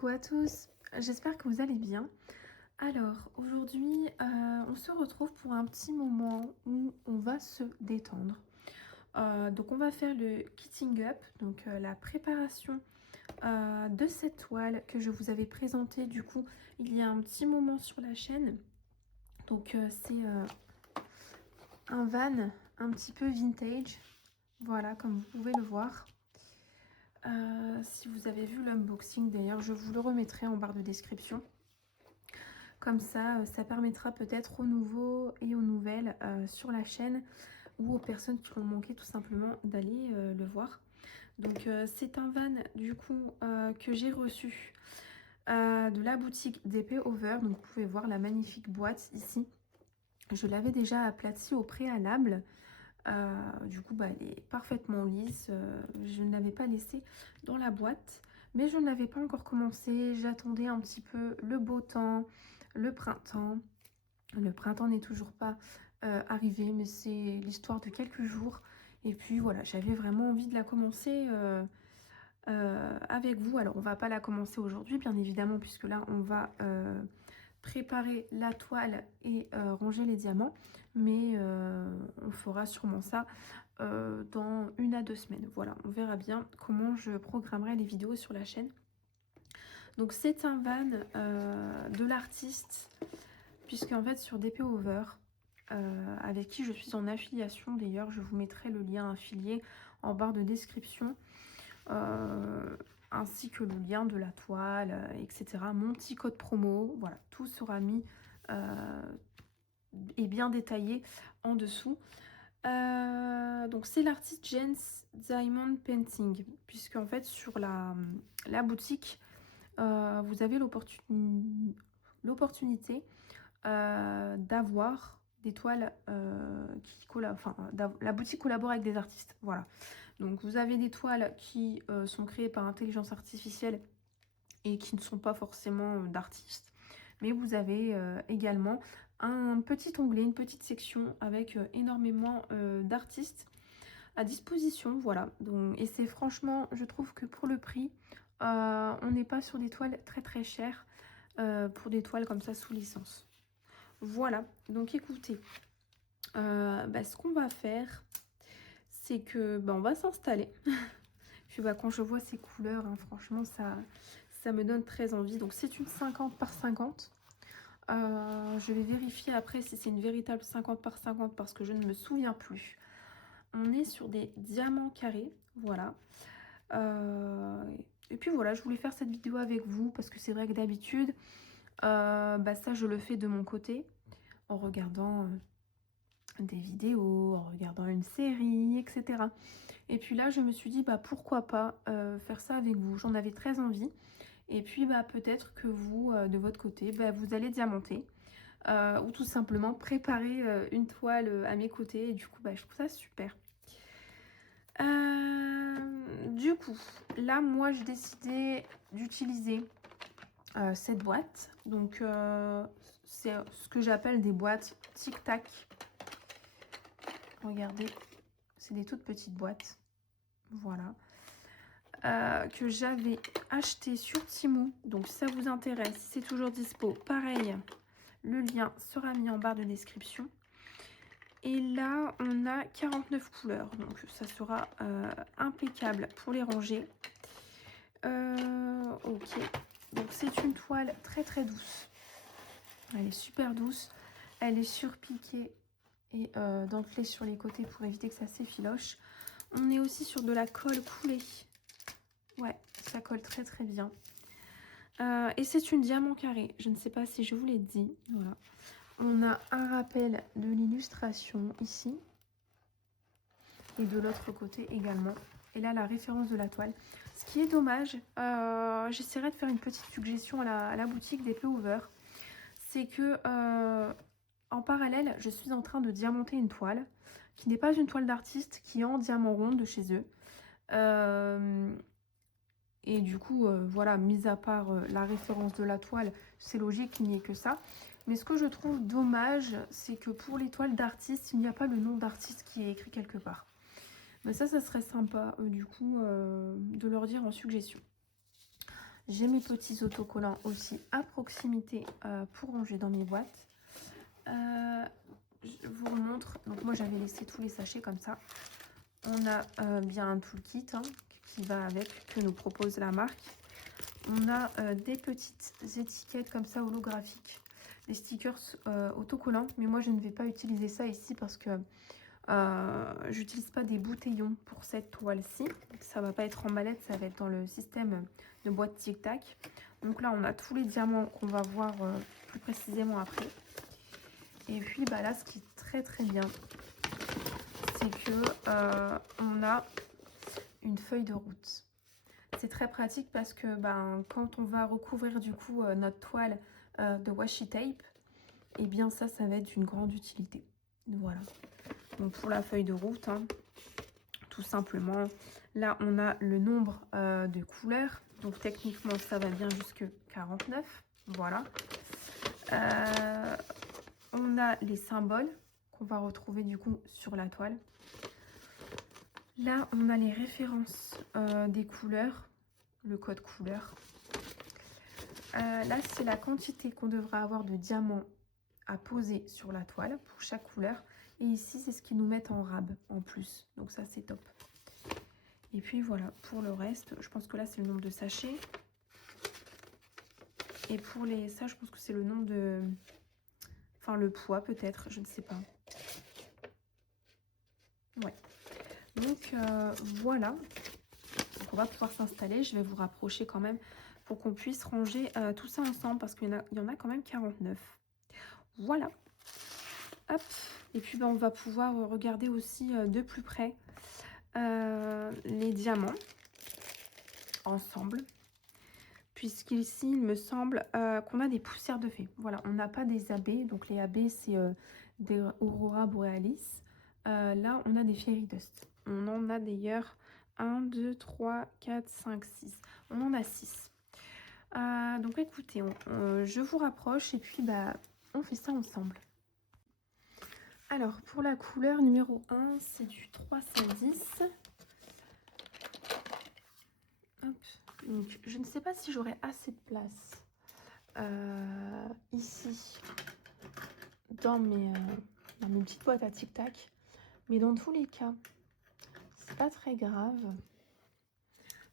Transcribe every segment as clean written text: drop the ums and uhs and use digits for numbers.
Coucou à tous, j'espère que vous allez bien. Alors aujourd'hui, on se retrouve pour un petit moment où on va se détendre. Donc on va faire le kitting up, donc la préparation de cette toile que je vous avais présentée du coup il y a un petit moment sur la chaîne. Donc c'est un van un petit peu vintage, voilà comme vous pouvez le voir. Si vous avez vu l'unboxing d'ailleurs, je vous le remettrai en barre de description. Comme ça, ça permettra peut-être aux nouveaux et aux nouvelles sur la chaîne ou aux personnes qui ont manqué tout simplement d'aller le voir. Donc c'est un van du coup que j'ai reçu de la boutique DP Over. Donc vous pouvez voir la magnifique boîte ici. Je l'avais déjà aplatie au préalable. Du coup, elle est parfaitement lisse. Je ne l'avais pas laissée dans la boîte. Mais je n'avais pas encore commencé. J'attendais un petit peu le beau temps, le printemps. Le printemps n'est toujours pas arrivé, mais c'est l'histoire de quelques jours. Et puis voilà, j'avais vraiment envie de la commencer avec vous. Alors, on va pas la commencer aujourd'hui, bien évidemment, puisque là, on va préparer la toile et ranger les diamants. Mais on fera sûrement ça dans 1 à 2 semaines. Voilà, on verra bien comment je programmerai les vidéos sur la chaîne. Donc, c'est un van de l'artiste, puisque en fait, sur DP Over, avec qui je suis en affiliation, d'ailleurs, je vous mettrai le lien affilié en barre de description. Ainsi que le lien de la toile, etc. Mon petit code promo, voilà, tout sera mis et bien détaillé en dessous. Donc c'est l'artiste Jens Diamond Painting, puisque en fait sur la boutique, vous avez l'opportunité d'avoir des toiles qui collaborent, enfin la boutique collabore avec des artistes, voilà. Donc vous avez des toiles qui sont créées par intelligence artificielle et qui ne sont pas forcément d'artistes, mais vous avez également un petit onglet, une petite section avec énormément d'artistes à disposition, voilà. Donc, et c'est franchement, je trouve que pour le prix, on n'est pas sur des toiles très très chères pour des toiles comme ça sous licence. Voilà, donc écoutez, ce qu'on va faire, c'est que on va s'installer. Puis quand je vois ces couleurs, hein, franchement, ça me donne très envie. Donc c'est une 50 par 50. Je vais vérifier après si c'est une véritable 50 par 50 parce que je ne me souviens plus. On est sur des diamants carrés, voilà. Et puis voilà, je voulais faire cette vidéo avec vous parce que c'est vrai que d'habitude, ça je le fais de mon côté en regardant des vidéos, en regardant une série, etc. Et puis là, je me suis dit, pourquoi pas faire ça avec vous. J'en avais très envie. Et puis, peut-être que vous, de votre côté, vous allez diamanter. Ou tout simplement préparer une toile à mes côtés. Et du coup, je trouve ça super. Du coup, là, moi, j'ai décidé d'utiliser cette boîte. Donc, c'est ce que j'appelle des boîtes tic-tac. Regardez, c'est des toutes petites boîtes. Voilà. Que j'avais acheté sur Temu. Donc, si ça vous intéresse, si c'est toujours dispo, pareil, le lien sera mis en barre de description. Et là, on a 49 couleurs. Donc, ça sera impeccable pour les ranger. Ok. Donc, c'est une toile très très douce. Elle est super douce. Elle est surpiquée et dentelée sur les côtés pour éviter que ça s'effiloche. On est aussi sur de la colle coulée. Ouais, ça colle très très bien. Et c'est une diamant carré. Je ne sais pas si je vous l'ai dit. Voilà. On a un rappel de l'illustration ici. Et de l'autre côté également. Et là, la référence de la toile. Ce qui est dommage, j'essaierai de faire une petite suggestion à la boutique des Over. C'est que en parallèle, je suis en train de diamanter une toile qui n'est pas une toile d'artiste, qui est en diamant rond de chez eux. Et du coup, voilà, mis à part la référence de la toile, c'est logique qu'il n'y ait que ça. Mais ce que je trouve dommage, c'est que pour les toiles d'artistes, il n'y a pas le nom d'artiste qui est écrit quelque part. Mais ça serait sympa, du coup, de leur dire en suggestion. J'ai mes petits autocollants aussi à proximité pour ranger dans mes boîtes. Je vous montre. Donc moi j'avais laissé tous les sachets comme ça. On a bien tout le kit qui va avec, que nous propose la marque. On a des petites étiquettes comme ça holographiques, des stickers autocollants. Mais moi je ne vais pas utiliser ça ici parce que j'utilise pas des boutillons pour cette toile-ci. Ça va pas être en mallette, ça va être dans le système de boîte Tic Tac. Donc là on a tous les diamants qu'on va voir plus précisément après. Et puis bah là ce qui est très très bien, c'est que on a une feuille de route. C'est très pratique parce que quand on va recouvrir du coup notre toile de washi tape, et bien ça va être d'une grande utilité. Voilà. Donc pour la feuille de route, tout simplement, là on a le nombre de couleurs. Donc techniquement ça va bien jusque 49. Voilà. On a les symboles qu'on va retrouver du coup sur la toile. Là on a les références des couleurs, le code couleur. Là c'est la quantité qu'on devra avoir de diamants à poser sur la toile pour chaque couleur. Et ici c'est ce qu'ils nous mettent en rab en plus. Donc ça c'est top. Et puis voilà, pour le reste, je pense que là c'est le nombre de sachets. Et pour ça je pense que c'est le nombre de... Enfin le poids peut-être, je ne sais pas. Ouais. Donc voilà. Donc, on va pouvoir s'installer. Je vais vous rapprocher quand même pour qu'on puisse ranger tout ça ensemble parce qu'il y en a quand même 49. Voilà. Hop. Et puis on va pouvoir regarder aussi de plus près les diamants ensemble. Puisqu'ici, il me semble qu'on a des poussières de fée. Voilà, on n'a pas des AB. Donc les AB, c'est des Aurora Borealis. Là, on a des Fairy Dust. On en a d'ailleurs 1, 2, 3, 4, 5, 6. On en a 6. Donc écoutez, je vous rapproche et puis on fait ça ensemble. Alors, pour la couleur numéro 1, c'est du 310. Hop. Donc, je ne sais pas si j'aurai assez de place ici dans mes petites boîtes à Tic Tac. Mais dans tous les cas, c'est pas très grave.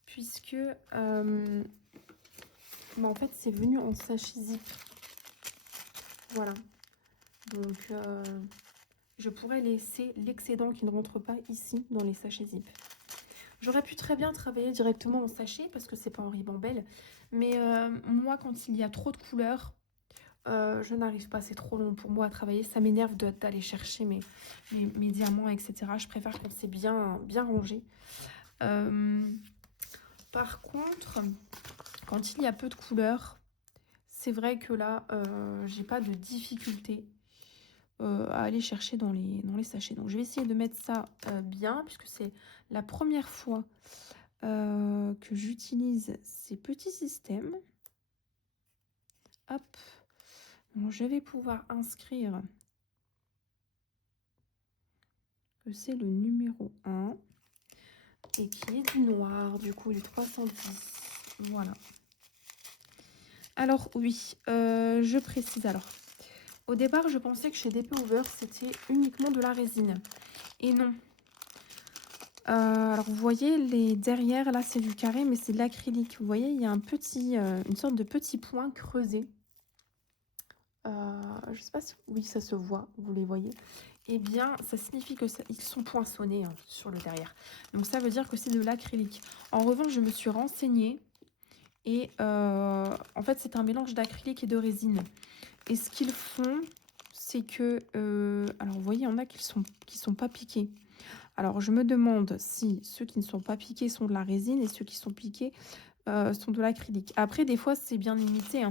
Puisque, en fait, c'est venu en sachet zip. Voilà. Donc, je pourrais laisser l'excédent qui ne rentre pas ici dans les sachets zip. J'aurais pu très bien travailler directement en sachet parce que c'est pas en ribambelle. Mais moi, quand il y a trop de couleurs, je n'arrive pas. C'est trop long pour moi à travailler. Ça m'énerve d'aller chercher mes diamants, etc. Je préfère quand c'est bien rangé. Par contre, quand il y a peu de couleurs, c'est vrai que là, j'ai pas de difficulté à aller chercher dans les sachets. Donc, je vais essayer de mettre ça bien puisque c'est la première fois que j'utilise ces petits systèmes. Hop. Donc, je vais pouvoir inscrire que c'est le numéro 1 et qui est du noir, du coup du 310. Voilà. Alors oui, je précise alors. Au départ, je pensais que chez DP Over, c'était uniquement de la résine. Et non. Alors vous voyez, les derrière, là c'est du carré, mais c'est de l'acrylique. Vous voyez, il y a une sorte de petit point creusé. Je ne sais pas si... Oui, ça se voit, vous les voyez. Eh bien, ça signifie que ils sont poinçonnés sur le derrière. Donc ça veut dire que c'est de l'acrylique. En revanche, je me suis renseignée. Et en fait, c'est un mélange d'acrylique et de résine. Et ce qu'ils font, c'est que... alors, vous voyez, il y en a qui sont pas piqués. Alors, je me demande si ceux qui ne sont pas piqués sont de la résine et ceux qui sont piqués sont de l'acrylique. Après, des fois, c'est bien limité.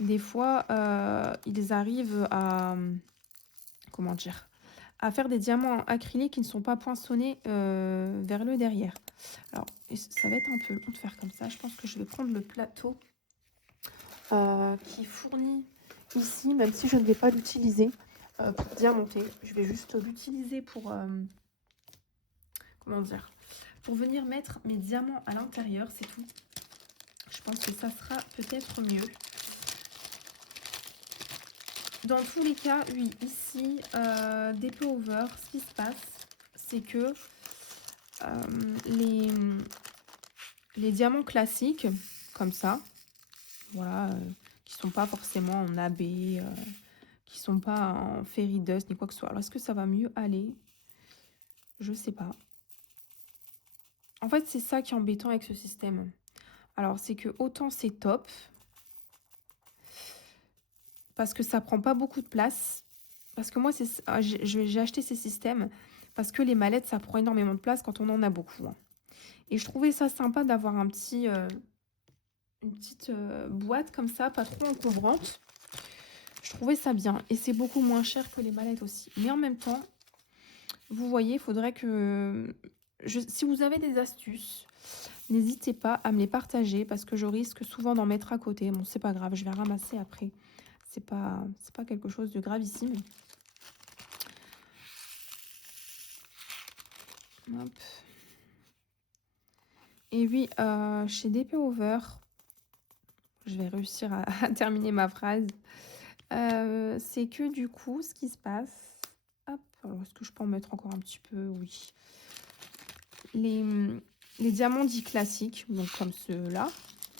Des fois, ils arrivent à... Comment dire, à faire des diamants acryliques qui ne sont pas poinçonnés vers le derrière. Alors, ça va être un peu long de faire comme ça. Je pense que je vais prendre le plateau qui fournit ici, même si je ne vais pas l'utiliser pour diamanter. Je vais juste l'utiliser pour... comment dire, pour venir mettre mes diamants à l'intérieur, c'est tout. Je pense que ça sera peut-être mieux. Dans tous les cas, oui, ici, DP Over, ce qui se passe, c'est que les, les diamants classiques, comme ça, voilà, qui sont pas forcément en AB, qui sont pas en Fairy Dust, ni quoi que ce soit. Alors, est-ce que ça va mieux aller? Je sais pas. En fait, c'est ça qui est embêtant avec ce système. Alors, c'est que autant c'est top, parce que ça prend pas beaucoup de place. Parce que moi, j'ai acheté ces systèmes parce que les mallettes, ça prend énormément de place quand on en a beaucoup, hein. Et je trouvais ça sympa d'avoir une petite boîte comme ça, pas trop encombrante. Je trouvais ça bien. Et c'est beaucoup moins cher que les mallettes aussi. Mais en même temps, vous voyez, il faudrait que... si vous avez des astuces, n'hésitez pas à me les partager parce que je risque souvent d'en mettre à côté. Bon, c'est pas grave, je vais ramasser après. C'est pas quelque chose de gravissime. Hop. Et oui, chez DP Over, je vais réussir à terminer ma phrase. C'est que du coup, ce qui se passe... Hop, alors est-ce que je peux en mettre encore un petit peu? Oui. Les diamants dits classiques, donc comme ceux-là,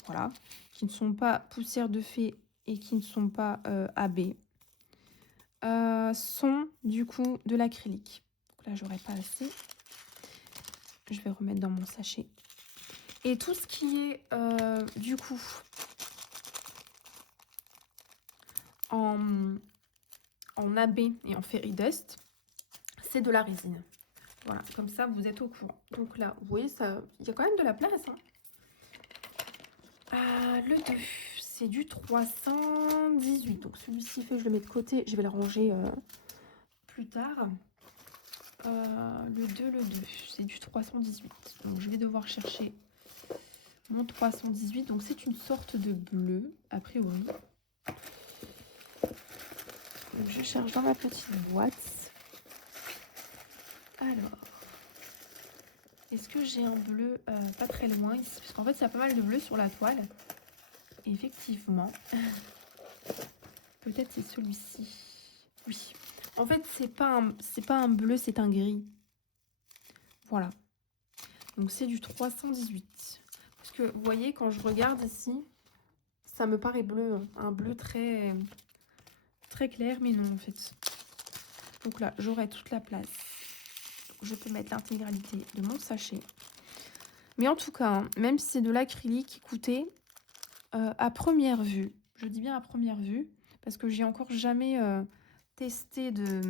voilà, qui ne sont pas poussière de fée et qui ne sont pas AB, sont du coup de l'acrylique. Là, j'aurais pas assez. Je vais remettre dans mon sachet. Et tout ce qui est du coup en AB et en Fairy Dust, c'est de la résine. Voilà, comme ça, vous êtes au courant. Donc là, vous voyez, il y a quand même de la place, hein. Le 2, c'est du 318. Donc celui-ci, je le mets de côté. Je vais le ranger plus tard. Le 2, c'est du 318. Donc je vais devoir chercher mon 318. Donc c'est une sorte de bleu, a priori. Donc je cherche dans ma petite boîte. Alors, est-ce que j'ai un bleu pas très loin ici? Parce qu'en fait, il y a pas mal de bleu sur la toile. Effectivement. Peut-être c'est celui-ci. Oui. En fait, c'est pas un bleu, c'est un gris. Voilà. Donc c'est du 318. Parce que vous voyez, quand je regarde ici, ça me paraît bleu. Hein. Un bleu très, très clair, mais non en fait. Donc là, j'aurai toute la place. Donc, je peux mettre l'intégralité de mon sachet. Mais en tout cas, hein, même si c'est de l'acrylique, écoutez, à première vue, je dis bien à première vue, parce que j'ai encore jamais testé de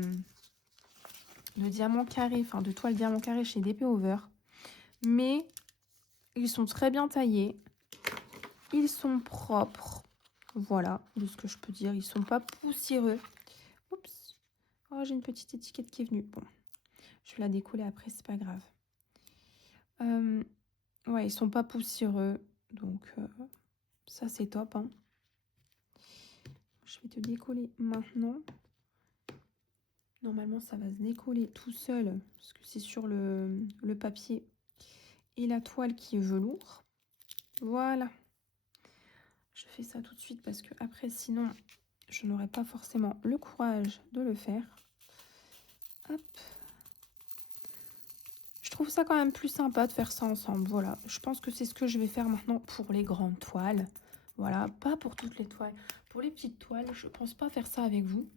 diamant carré, enfin de toile diamant carré chez DP Over. Mais ils sont très bien taillés. Ils sont propres. Voilà, de ce que je peux dire. Ils sont pas poussiéreux. Oups. Oh, j'ai une petite étiquette qui est venue. Bon, je vais la décoller après, c'est pas grave. Ouais, ils sont pas poussiéreux. Donc, ça, c'est top. Hein. Je vais te décoller maintenant. Normalement, ça va se décoller tout seul. Parce que c'est sur le papier et la toile qui est velours. Voilà. Je fais ça tout de suite parce que après, sinon, je n'aurai pas forcément le courage de le faire. Hop. Je trouve ça quand même plus sympa de faire ça ensemble. Voilà, je pense que c'est ce que je vais faire maintenant pour les grandes toiles. Voilà, pas pour toutes les toiles. Pour les petites toiles, je pense pas faire ça avec vous.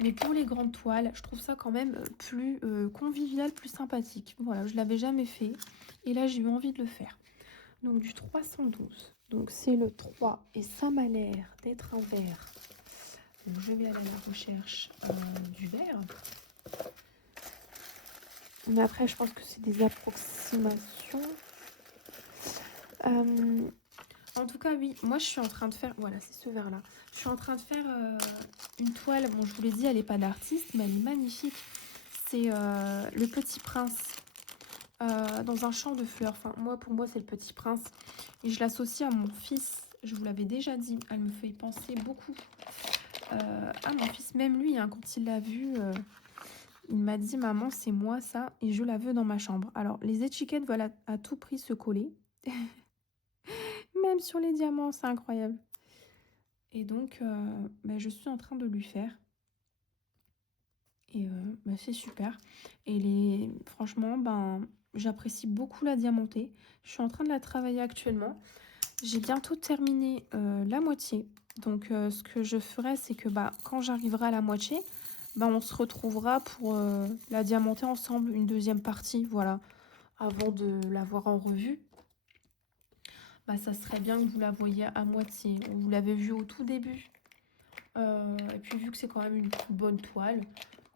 Mais pour les grandes toiles, je trouve ça quand même plus convivial, plus sympathique. Voilà, je l'avais jamais fait. Et là, j'ai eu envie de le faire. Donc du 312. Donc c'est le 3 et ça m'a l'air d'être un vert. Donc je vais aller à la recherche du vert. Mais après, je pense que c'est des approximations. En tout cas, oui, moi je suis en train de faire... Voilà, c'est ce vert-là. Je suis en train de faire une toile. Bon, je vous l'ai dit, elle n'est pas d'artiste, mais elle est magnifique. C'est le Petit Prince dans un champ de fleurs. Enfin, pour moi, c'est le Petit Prince. Et je l'associe à mon fils. Je vous l'avais déjà dit. Elle me fait penser beaucoup à mon fils. Même lui, hein, quand il l'a vu... il m'a dit, maman, c'est moi ça, et je la veux dans ma chambre. Alors, les étiquettes veulent à tout prix se coller. même sur les diamants, c'est incroyable. Et donc, je suis en train de lui faire. Et c'est super. Et franchement, j'apprécie beaucoup la diamantée. Je suis en train de la travailler actuellement. J'ai bientôt terminé la moitié. Donc, ce que je ferai, c'est que quand j'arriverai à la moitié, on se retrouvera pour la diamanter ensemble, une deuxième partie, voilà, avant de l'avoir en revue. Ça serait bien que vous la voyiez à moitié. Vous l'avez vu au tout début. Et puis vu que c'est quand même une bonne toile,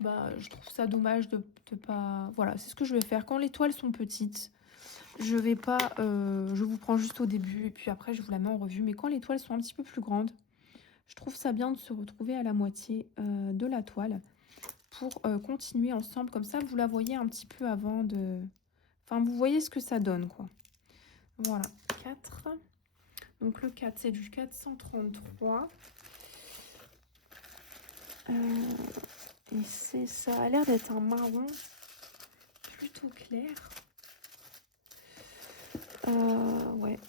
je trouve ça dommage de pas... Voilà, c'est ce que je vais faire. Quand les toiles sont petites, je vais pas... je vous prends juste au début et puis après je vous la mets en revue. Mais quand les toiles sont un petit peu plus grandes, je trouve ça bien de se retrouver à la moitié de la toile pour continuer ensemble. Comme ça, vous la voyez un petit peu avant de... Enfin, vous voyez ce que ça donne, quoi. Voilà, 4. Donc le 4, c'est du 433. Et ça a l'air d'être un marron plutôt clair. Ouais.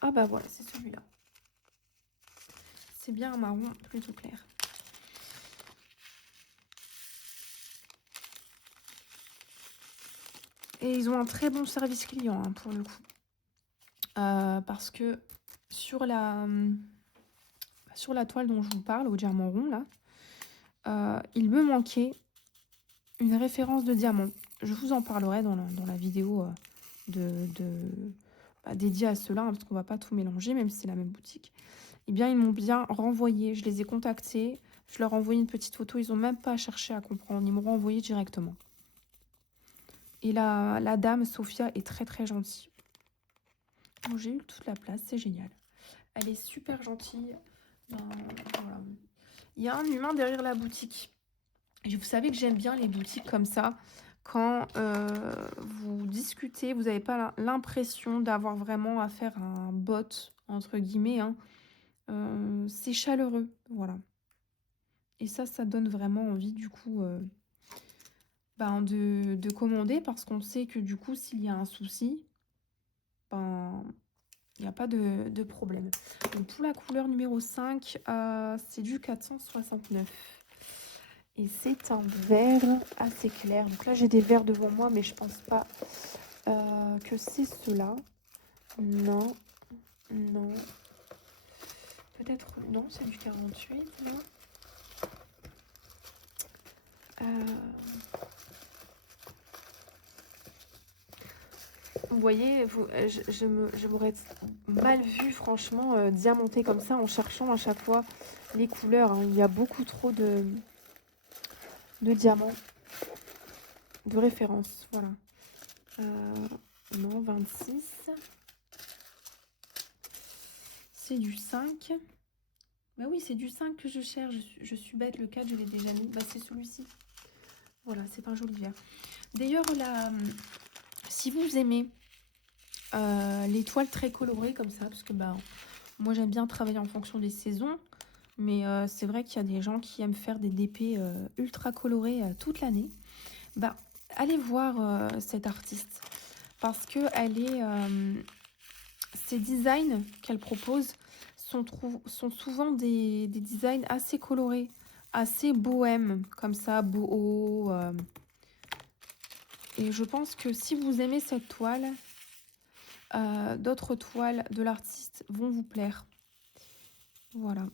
Ah voilà, c'est celui-là. C'est bien un marron plutôt clair. Et ils ont un très bon service client pour le coup. Parce que sur la toile dont je vous parle, au diamant rond, là, il me manquait une référence de diamant. Je vous en parlerai dans la vidéo dédiée à cela, parce qu'on va pas tout mélanger, même si c'est la même boutique. Eh bien, ils m'ont bien renvoyé. Je les ai contactés. Je leur ai envoyé une petite photo. Ils n'ont même pas cherché à comprendre. Ils m'ont renvoyé directement. Et la dame, Sophia, est très très gentille. Oh, j'ai eu toute la place. C'est génial. Elle est super gentille. Voilà. Il y a un humain derrière la boutique. Et vous savez que j'aime bien les boutiques comme ça. Quand vous discutez, vous n'avez pas l'impression d'avoir vraiment affaire à un bot, entre guillemets. C'est chaleureux. Voilà. Et ça donne vraiment envie du coup de commander parce qu'on sait que du coup s'il y a un souci, il n'y a pas de problème. Donc pour la couleur numéro 5, c'est du 469. Et c'est un vert assez clair. Donc là j'ai des verts devant moi mais je pense pas que c'est cela. Non, non. Peut-être, non, c'est du 48 là. Vous voyez, je m'aurais mal vu, franchement, diamanter comme ça en cherchant à chaque fois les couleurs. Il y a beaucoup trop de diamants, de références. Voilà. Non, 26. C'est du 5. Oui, c'est du 5 que je cherche. Je suis bête, le 4, je l'ai déjà mis. C'est celui-ci. Voilà, c'est un joli vert. D'ailleurs, si vous aimez les toiles très colorées comme ça, parce que moi j'aime bien travailler en fonction des saisons, mais c'est vrai qu'il y a des gens qui aiment faire des DP ultra colorés toute l'année. Allez voir cette artiste parce que ces designs qu'elle propose sont souvent des designs assez colorés, assez bohèmes, comme ça, boho. Et je pense que si vous aimez cette toile, d'autres toiles de l'artiste vont vous plaire. Voilà.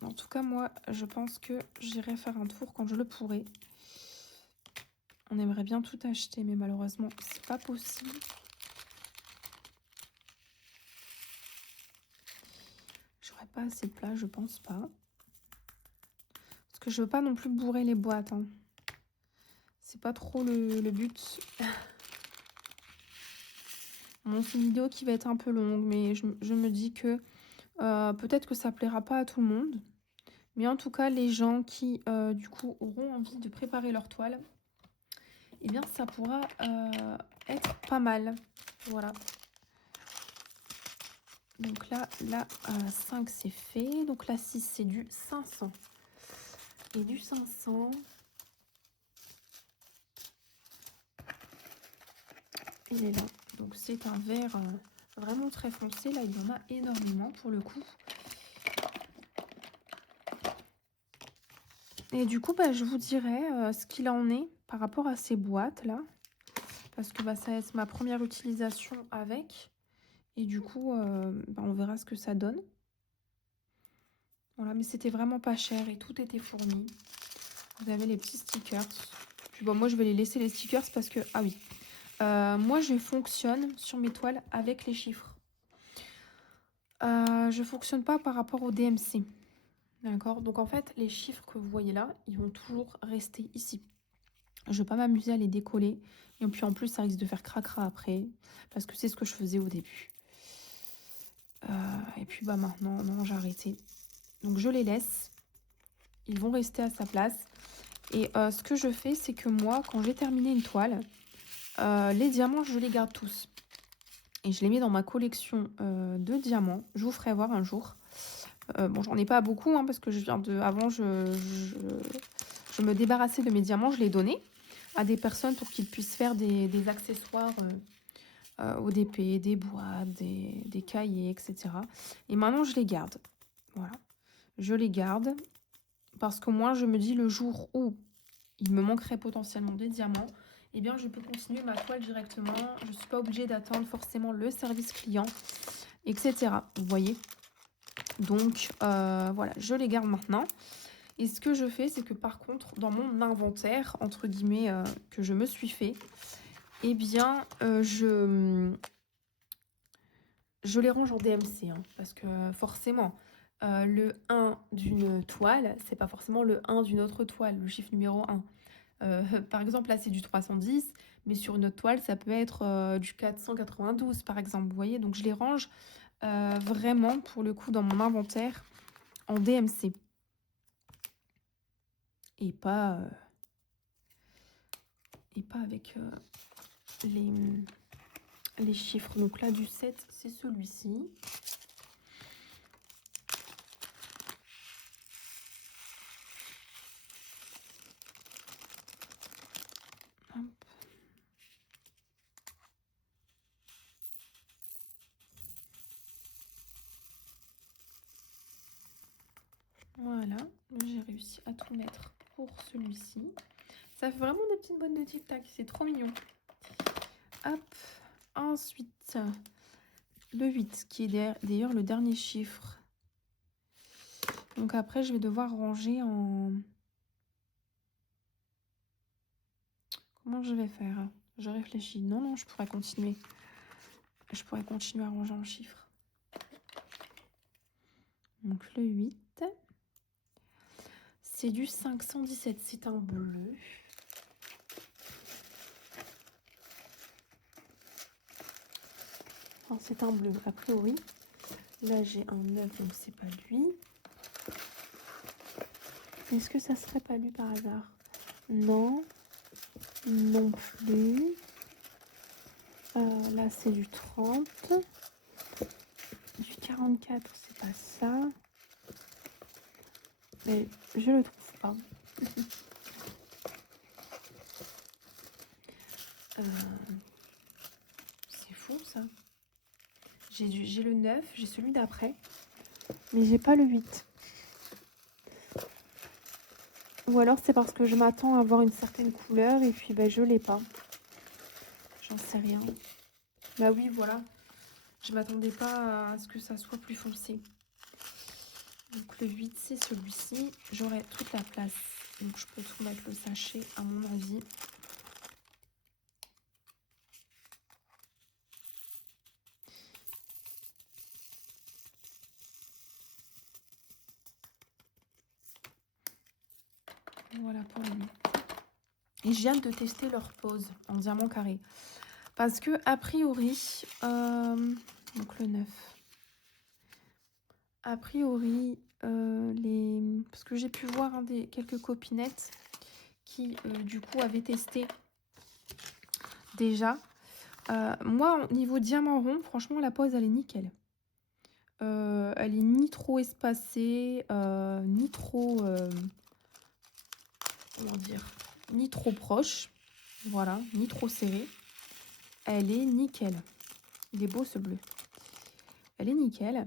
En tout cas, moi, je pense que j'irai faire un tour quand je le pourrai. On aimerait bien tout acheter, mais malheureusement, c'est pas possible. J'aurais pas assez de place, je pense pas. Parce que je veux pas non plus bourrer les boîtes. C'est pas trop le but. Bon, c'est une vidéo qui va être un peu longue, mais je me dis que peut-être que ça plaira pas à tout le monde. Mais en tout cas, les gens qui, du coup, auront envie de préparer leur toile, eh bien, ça pourra être pas mal. Voilà. Donc là, 5, c'est fait. Donc là, 6, c'est du 500. Et du 500... il est là. Donc c'est un vert vraiment très foncé. Là, il y en a énormément pour le coup. Et du coup, bah, je vous dirai ce qu'il en est par rapport à ces boîtes-là. Parce que bah, ça va être ma première utilisation avec. Et du coup, bah, on verra ce que ça donne. Voilà, mais c'était vraiment pas cher et tout était fourni. Vous avez les petits stickers. Puis bon, moi, je vais les laisser les stickers parce que... Ah oui. Moi, je fonctionne sur mes toiles avec les chiffres. Je fonctionne pas par rapport au DMC. D'accord? Donc, en fait, les chiffres que vous voyez là, ils vont toujours rester ici. Je ne vais pas m'amuser à les décoller. Et puis, en plus, ça risque de faire cracra après. Parce que c'est ce que je faisais au début. Et puis, bah maintenant, non, j'ai arrêté. Donc, je les laisse. Ils vont rester à sa place. Et ce que je fais, c'est que moi, quand j'ai terminé une toile, les diamants, je les garde tous. Et je les mets dans ma collection de diamants. Je vous ferai voir un jour. Bon, j'en ai pas beaucoup, hein, parce que je viens de... Avant, je me débarrassais de mes diamants, je les donnais à des personnes pour qu'ils puissent faire des accessoires ODP, des boîtes, des cahiers, etc. Et maintenant, je les garde. Voilà. Je les garde parce qu'au moins, je me dis le jour où il me manquerait potentiellement des diamants, eh bien, je peux continuer ma toile directement. Je ne suis pas obligée d'attendre forcément le service client, etc. Vous voyez? Donc, voilà, je les garde maintenant. Et ce que je fais, c'est que par contre, dans mon inventaire, entre guillemets, que je me suis fait, eh bien, je les range en DMC. Hein, parce que forcément, le 1 d'une toile, c'est pas forcément le 1 d'une autre toile, le chiffre numéro 1. Par exemple, là, c'est du 310, mais sur une autre toile, ça peut être du 492, par exemple. Vous voyez, donc je les range vraiment, pour le coup, dans mon inventaire, en DMC. Et pas avec les chiffres. Donc là, du 7, c'est celui-ci. Voilà, j'ai réussi à tout mettre pour celui-ci. Ça fait vraiment des petites boîtes de tic-tac, c'est trop mignon. Hop, ensuite, le 8, qui est d'ailleurs le dernier chiffre. Donc après, je vais devoir ranger en... Comment je vais faire? Je réfléchis. Non, non, je pourrais continuer. Je pourrais continuer à ranger en chiffres. Donc le 8. C'est du 517, c'est un bleu. Enfin, c'est un bleu, a priori. Là, j'ai un 9, donc c'est pas lui. Est-ce que ça serait pas lui par hasard? Non. Non plus. Là, c'est du 30. Du 44, c'est pas ça. Mais je le trouve pas. C'est fou, ça. J'ai le 9, j'ai celui d'après. Mais j'ai pas le 8. Ou alors c'est parce que je m'attends à avoir une certaine couleur et puis ben, je l'ai pas. J'en sais rien. Bah oui, voilà. Je m'attendais pas à ce que ça soit plus foncé. Donc le 8, c'est celui-ci. J'aurai toute la place. Donc je peux tout mettre le sachet à mon avis. Voilà pour lui. Et j'ai hâte de tester leur pose en diamant carré. Parce que, a priori, donc le 9. A priori, parce que j'ai pu voir quelques copinettes qui, du coup, avaient testé déjà. Moi, au niveau diamant rond, franchement, la pose, elle est nickel. Elle est ni trop espacée, ni trop... comment dire, ni trop proche, voilà, ni trop serré. Elle est nickel. Il est beau ce bleu. elle est nickel.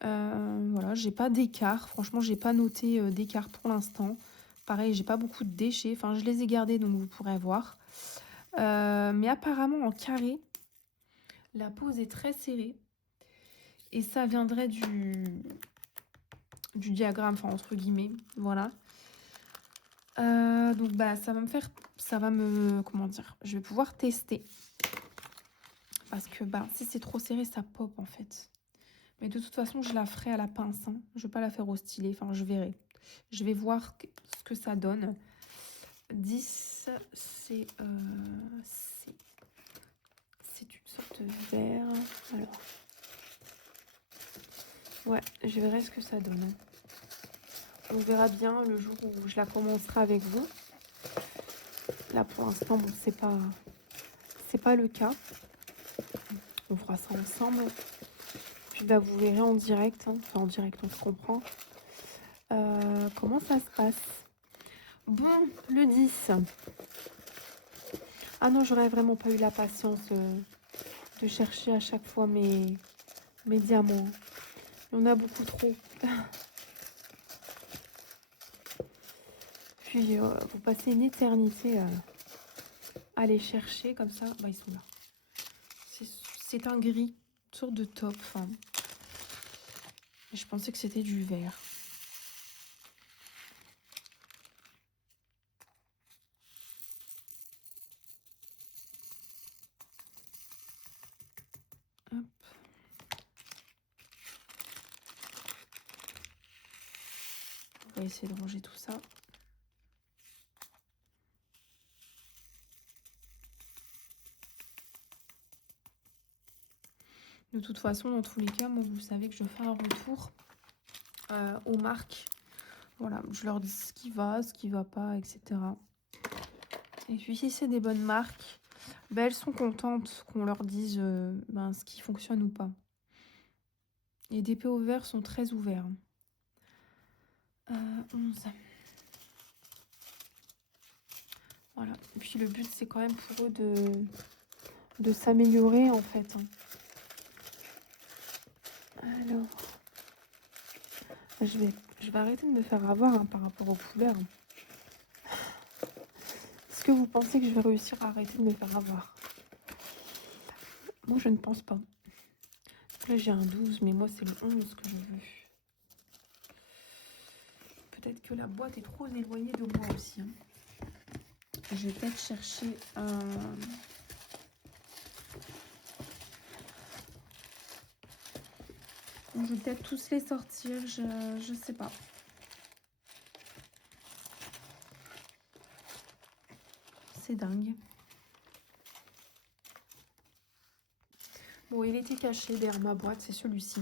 Voilà, j'ai pas d'écart. Franchement, j'ai pas noté d'écart pour l'instant. Pareil, j'ai pas beaucoup de déchets. Enfin, je les ai gardés, donc vous pourrez voir. Mais apparemment, en carré, la pose est très serrée. Et ça viendrait du diagramme, enfin, entre guillemets. Voilà. Donc, bah, ça va me... Comment dire? Je vais pouvoir tester. Parce que, bah, si c'est trop serré, ça pop, en fait. Mais de toute façon, je la ferai à la pince. Hein. Je ne vais pas la faire au stylet. Enfin, je verrai. Je vais voir ce que ça donne. 10, c'est une sorte de verre. Alors, ouais, je verrai ce que ça donne. On verra bien le jour où je la commencerai avec vous. Là, pour l'instant, bon, c'est pas le cas. On fera ça ensemble. Puis, bah, vous verrez en direct. Hein. Enfin, en direct, on se comprend. Comment ça se passe? Bon, le 10. Ah non, j'aurais vraiment pas eu la patience de chercher à chaque fois mes diamants. Il y en a beaucoup trop. Puis vous passez une éternité à les chercher comme ça. Bah, ils sont là. C'est un gris, une sorte de top. Enfin, je pensais que c'était du vert. Hop. On va essayer de ranger tout ça. De toute façon, dans tous les cas, moi, vous savez que je fais un retour aux marques. Voilà, je leur dis ce qui va pas, etc. Et puis, si c'est des bonnes marques, ben, elles sont contentes qu'on leur dise ce qui fonctionne ou pas. Les DPO verts sont très ouverts. 11. Voilà. Et puis, le but, c'est quand même pour eux de s'améliorer, en fait. Hein. Alors, je vais arrêter de me faire avoir hein, par rapport aux couleurs. Est-ce que vous pensez que je vais réussir à arrêter de me faire avoir? Moi, je ne pense pas. Là, j'ai un 12, mais moi, c'est le 11 que je veux. Peut-être que la boîte est trop éloignée de moi aussi. Hein. Je vais peut-être chercher un... Je vais peut-être tous les sortir, je sais pas. C'est dingue. Bon, il était caché derrière ma boîte, c'est celui-ci,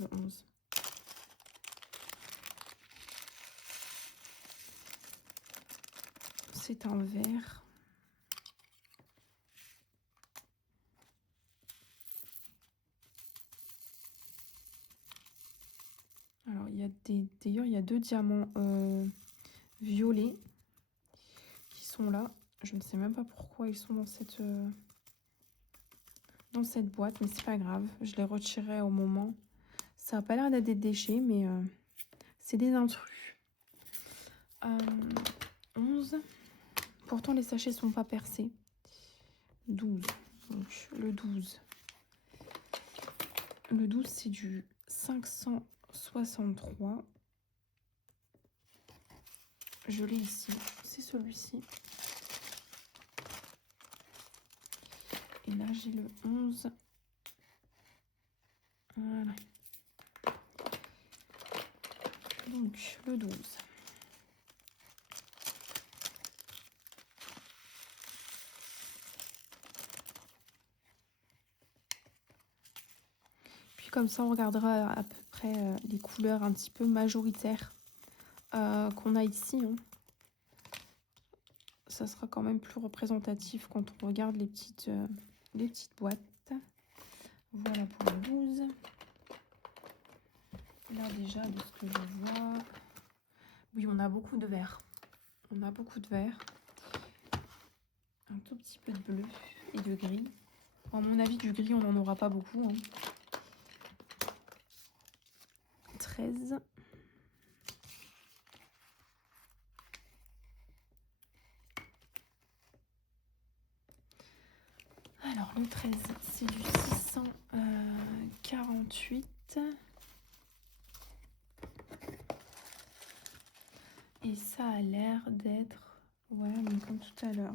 le 11. C'est un vert. Alors, d'ailleurs, il y a 2 diamants violets qui sont là. Je ne sais même pas pourquoi ils sont dans cette boîte, mais c'est pas grave. Je les retirerai au moment. Ça n'a pas l'air d'être des déchets, mais c'est des intrus. 11. Pourtant, les sachets sont pas percés. 12. Donc, le 12. Le 12, c'est du 563. Je l'ai ici. C'est celui-ci. Et là, j'ai le 11. Voilà. Donc, le 12. Puis comme ça, on regardera à peu près les couleurs un petit peu majoritaires qu'on a ici. Hein. Ça sera quand même plus représentatif quand on regarde les petites boîtes. Voilà pour le 12. Là déjà, de ce que je vois... Oui, on a beaucoup de vert. On a beaucoup de vert. Un tout petit peu de bleu et de gris. À mon avis, du gris, on n'en aura pas beaucoup. Hein. 13. Alors le 13, c'est du 648. Et ça a l'air d'être, ouais, mais comme tout à l'heure.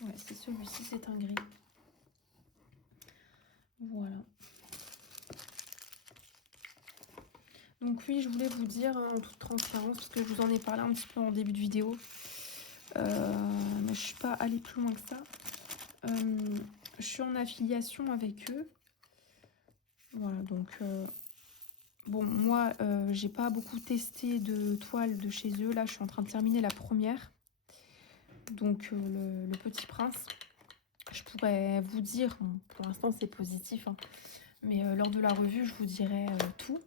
Ouais, c'est celui-ci, c'est un gris. Voilà. Donc oui, je voulais vous dire en toute transparence, parce que je vous en ai parlé un petit peu en début de vidéo, mais je suis pas allée plus loin que ça. Je suis en affiliation avec eux. Voilà, donc bon, moi, j'ai pas beaucoup testé de toiles de chez eux. Là, je suis en train de terminer la première. Donc, le Petit Prince. Je pourrais vous dire, bon, pour l'instant, c'est positif, hein, mais lors de la revue, je vous dirai tout.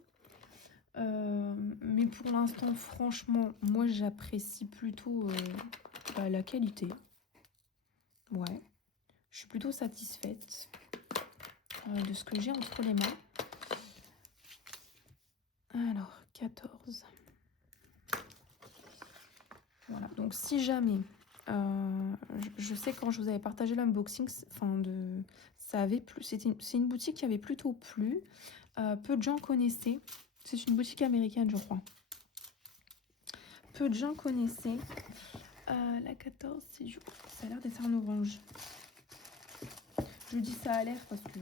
Mais pour l'instant, franchement, moi, j'apprécie plutôt la qualité. Ouais, je suis plutôt satisfaite de ce que j'ai entre les mains. Alors, 14. Voilà, donc si jamais, je sais quand je vous avais partagé l'unboxing, c'est une boutique qui avait plutôt plu. Peu de gens connaissaient. C'est une boutique américaine, je crois. Peu de gens connaissaient. La 14, c'est du... ça a l'air d'être un orange. Je dis ça a l'air parce que...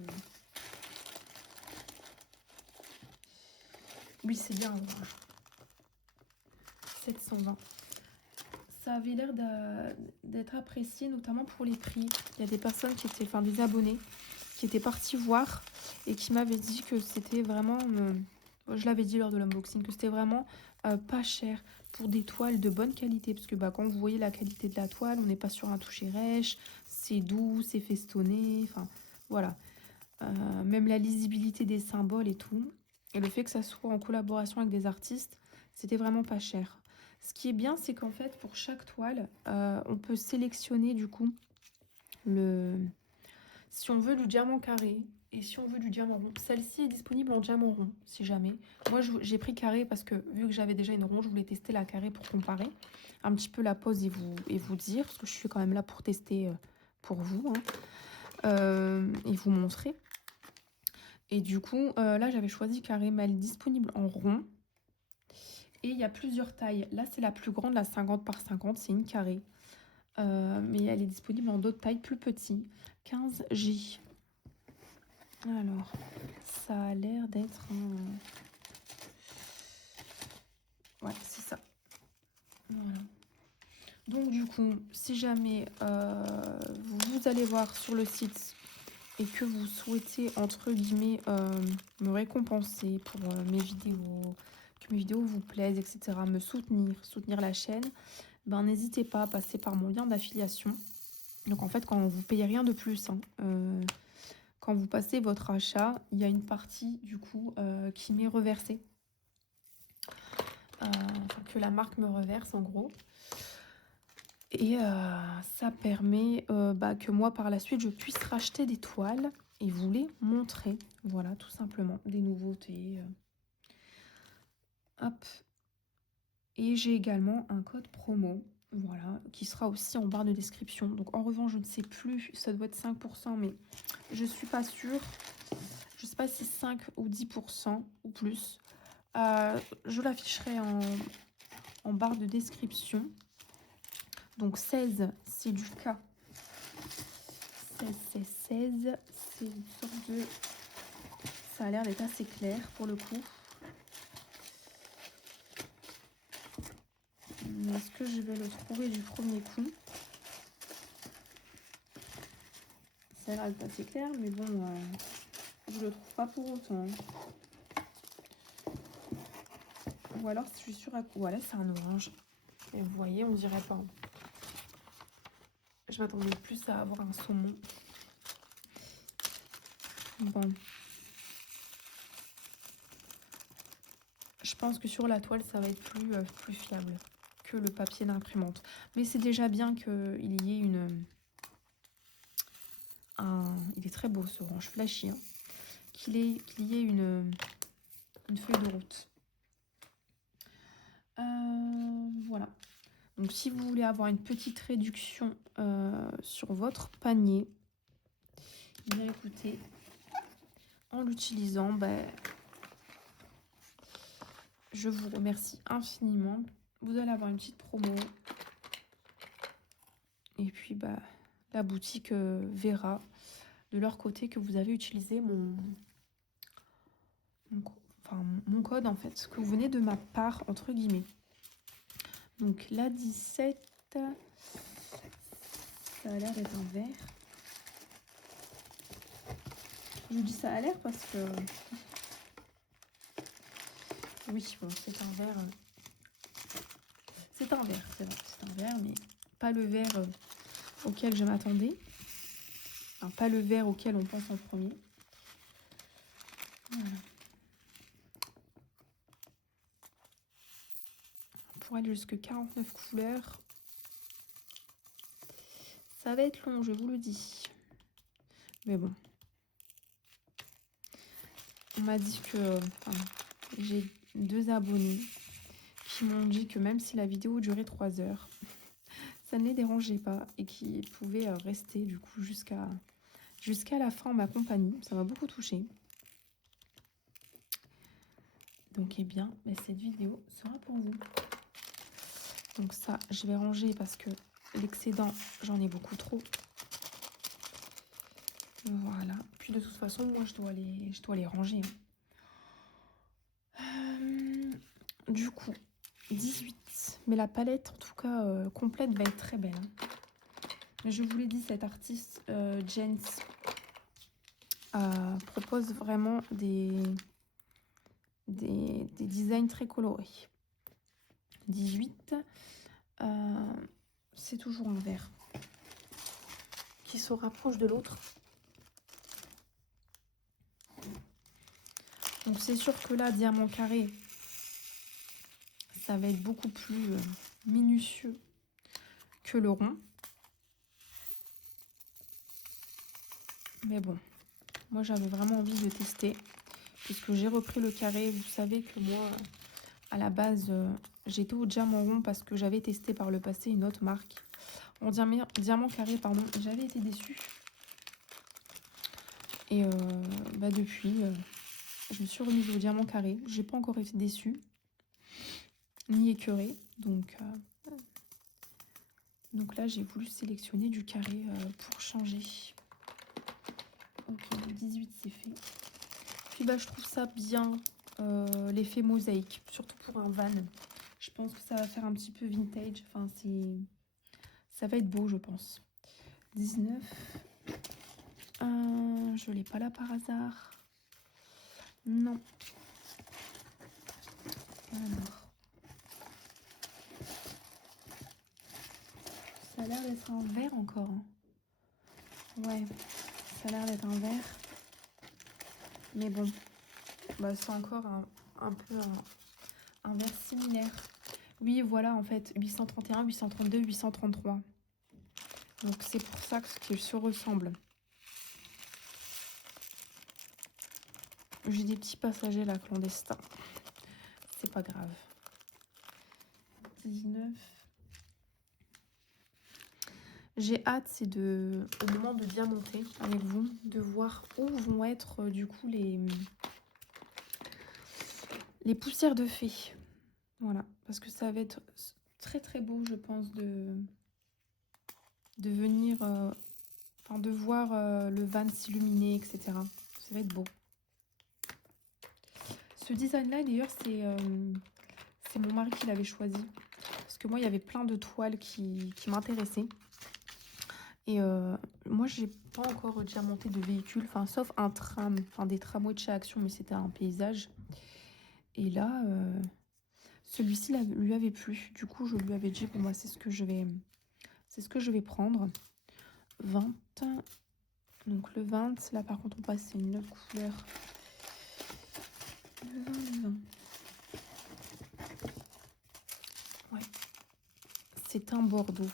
Oui, c'est bien un orange. 720. Ça avait l'air d'être apprécié, notamment pour les prix. Il y a des personnes qui étaient, enfin des abonnés, qui étaient partis voir et qui m'avaient dit que c'était vraiment... je l'avais dit lors de l'unboxing, que c'était vraiment pas cher pour des toiles de bonne qualité. Parce que quand vous voyez la qualité de la toile, on n'est pas sur un toucher rêche, c'est doux, c'est festonné, enfin voilà. Même la lisibilité des symboles et tout. Et le fait que ça soit en collaboration avec des artistes, c'était vraiment pas cher. Ce qui est bien, c'est qu'en fait, pour chaque toile, on peut sélectionner du coup si on veut du diamant carré et si on veut du diamant rond. Celle-ci est disponible en diamant rond, si jamais. Moi, j'ai pris carré parce que vu que j'avais déjà une ronde, je voulais tester la carré pour comparer un petit peu la pose et vous dire, parce que je suis quand même là pour tester pour vous, hein, et vous montrer. Et du coup, là, j'avais choisi carré, mais elle est disponible en rond. Et il y a plusieurs tailles. Là, c'est la plus grande, la 50 par 50, c'est une carré. Mais elle est disponible en d'autres tailles plus petites. 15J. Alors, ça a l'air d'être un... Ouais, c'est ça. Voilà. Donc, du coup, si jamais vous allez voir sur le site et que vous souhaitez, entre guillemets, me récompenser pour mes vidéos, que mes vidéos vous plaisent, etc., me soutenir la chaîne, ben n'hésitez pas à passer par mon lien d'affiliation. Donc en fait, quand vous payez rien de plus, hein, quand vous passez votre achat, il y a une partie du coup qui m'est reversée. Que la marque me reverse en gros. Et ça permet que moi par la suite je puisse racheter des toiles et vous les montrer. Voilà, tout simplement, des nouveautés. Hop. Et j'ai également un code promo, voilà, qui sera aussi en barre de description. Donc en revanche, je ne sais plus, ça doit être 5%, mais je suis pas sûre. Je sais pas si 5 ou 10% ou plus. Je l'afficherai en barre de description. Donc 16, c'est du K. 16, c'est 16. C'est une sorte de... Ça a l'air d'être assez clair pour le coup. Mais est-ce que je vais le trouver du premier coup? Ça a l'air d'être assez clair, mais bon, je le trouve pas pour autant. Ou alors, je suis sûre à... Voilà, c'est un orange. Et vous voyez, on dirait pas. Je m'attendais plus à avoir un saumon. Bon. pense que sur la toile, ça va être plus fiable que le papier d'imprimante. Mais c'est déjà bien qu'il y ait il est très beau ce orange flashy, hein. Qu'il y ait une feuille de route. Voilà. Donc si vous voulez avoir une petite réduction sur votre panier, eh bien écoutez, en l'utilisant, je vous remercie infiniment. Vous allez avoir une petite promo. Et puis la boutique verra de leur côté que vous avez utilisé mon code en fait, que vous venez de ma part entre guillemets. Donc la 17, ça a l'air d'être un vert. Je dis ça a l'air parce que oui, bon, c'est un vert. C'est un vert, c'est vrai, c'est un vert, mais pas le vert auquel je m'attendais. Enfin, pas le vert auquel on pense en premier. Voilà. Pour aller jusque 49 couleurs. Ça va être long, je vous le dis. Mais bon. On m'a dit que... j'ai 2 abonnés qui m'ont dit que même si la vidéo durait 3 heures, ça ne les dérangeait pas et qui pouvaient rester du coup jusqu'à la fin en ma compagnie. Ça m'a beaucoup touchée. Donc eh bien, cette vidéo sera pour vous. Donc ça, je vais ranger parce que l'excédent, j'en ai beaucoup trop. Voilà. Puis de toute façon, moi, je dois les ranger. Du coup, 18. Mais la palette, en tout cas, complète, va être très belle. Je vous l'ai dit, cet artiste, Jens, propose vraiment des designs très colorés. 18. C'est toujours un vert qui se rapproche de l'autre. Donc c'est sûr que là, diamant carré, ça va être beaucoup plus minutieux que le rond. Mais bon, moi j'avais vraiment envie de tester. Puisque j'ai repris le carré. Vous savez que moi, à la base, j'étais au diamant rond parce que j'avais testé par le passé une autre marque. En diamant carré, pardon. J'avais été déçue. Et depuis, je me suis remise au diamant carré. J'ai pas encore été déçue. Ni écœurée. Donc là, j'ai voulu sélectionner du carré pour changer. Ok, le 18, c'est fait. Puis je trouve ça bien, l'effet mosaïque. Surtout pour un van. Je pense que ça va faire un petit peu vintage. Enfin, ça va être beau, je pense. 19. Je l'ai pas là par hasard. Non. Alors. Ça a l'air d'être un vert encore. Hein. Ouais. Ça a l'air d'être un vert. Mais bon. C'est encore un peu un vert similaire. Oui, voilà, en fait. 831, 832, 833. Donc, c'est pour ça qu'ils se ressemblent. J'ai des petits passagers là, clandestins. C'est pas grave. 19. J'ai hâte, c'est au moment de diamanter avec vous, de voir où vont être du coup les poussières de fée. Voilà, parce que ça va être très très beau, je pense, de venir, de voir le van s'illuminer, etc. Ça va être beau. Ce design-là, d'ailleurs, c'est mon mari qui l'avait choisi. Parce que moi, il y avait plein de toiles qui m'intéressaient. Et moi, j'ai pas encore diamanté de véhicule, sauf un tram, des tramways de chez Action, mais c'était un paysage. Et là, celui-ci lui avait plu. Du coup, je lui avais dit, bon, moi, c'est ce que je vais prendre. 20. Donc le 20, là par contre, on passe à une autre couleur. Le 20. C'est un bordeaux.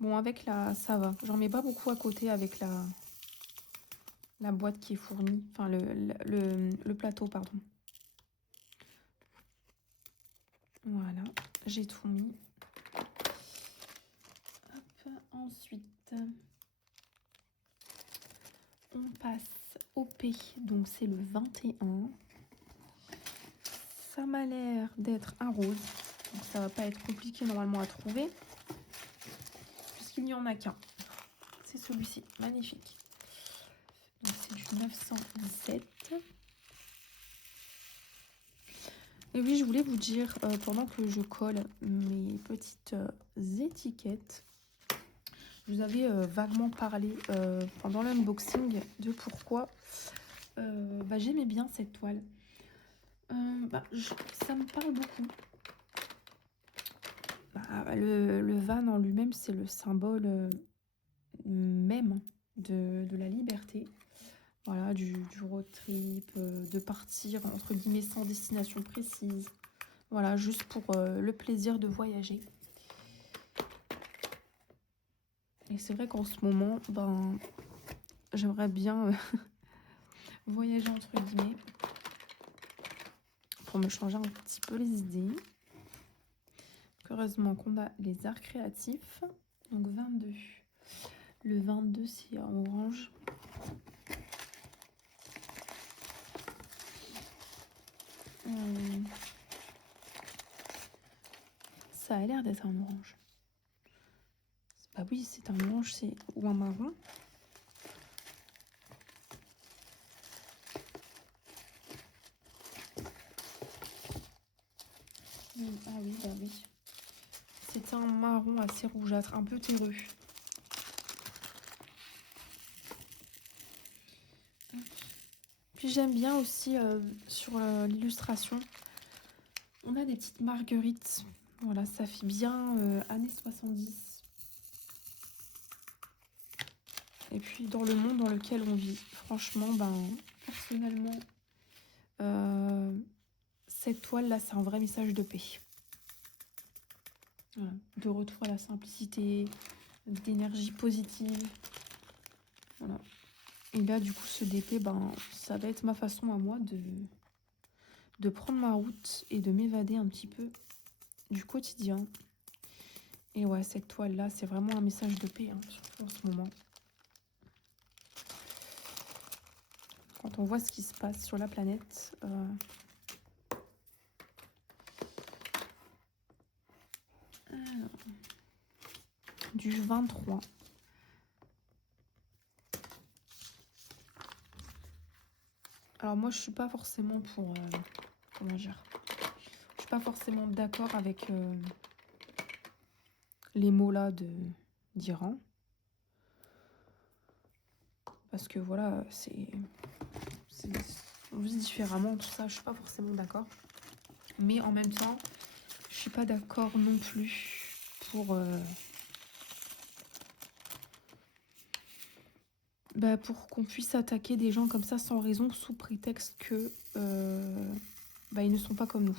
Bon, avec la... ça va. J'en mets pas beaucoup à côté avec la boîte qui est fournie. Enfin, le plateau, pardon. Voilà, j'ai tout mis. Hop, ensuite, on passe au P. Donc, c'est le 21. Ça m'a l'air d'être un rose. Donc, ça va pas être compliqué normalement à trouver. Puisqu'il n'y en a qu'un. C'est celui-ci, magnifique. C'est du 917. Et oui, je voulais vous dire, pendant que je colle mes petites étiquettes, je vous avais vaguement parlé pendant l'unboxing de pourquoi j'aimais bien cette toile. Ça me parle beaucoup. Le van en lui-même, c'est le symbole même de la liberté. Voilà, du road trip, de partir entre guillemets sans destination précise. Voilà, juste pour le plaisir de voyager. Et c'est vrai qu'en ce moment, j'aimerais bien voyager entre guillemets pour me changer un petit peu les idées. Heureusement qu'on a les arts créatifs. Donc 22. Le 22, c'est en orange. Ça a l'air d'être un orange. Bah oui, c'est un orange, c'est ou un marron. Ah oui, bah oui. C'est un marron assez rougeâtre, un peu terreux. Puis j'aime bien aussi sur l'illustration, on a des petites marguerites. Voilà, ça fait bien années 70. Et puis dans le monde dans lequel on vit, franchement, personnellement, cette toile-là, c'est un vrai message de paix. Voilà, de retour à la simplicité, d'énergie positive. Voilà. Et là, du coup, ce DP, ça va être ma façon à moi de prendre ma route et de m'évader un petit peu du quotidien. Et ouais, cette toile-là, c'est vraiment un message de paix, hein, surtout en ce moment. Quand on voit ce qui se passe sur la planète. Alors, du 23. Alors moi, je suis pas forcément pour... comment dire? Je suis pas forcément d'accord avec les mots là d'Iran. Parce que voilà, on vit différemment, tout ça, je suis pas forcément d'accord. Mais en même temps, je suis pas d'accord non plus pour qu'on puisse attaquer des gens comme ça sans raison, sous prétexte que ils ne sont pas comme nous.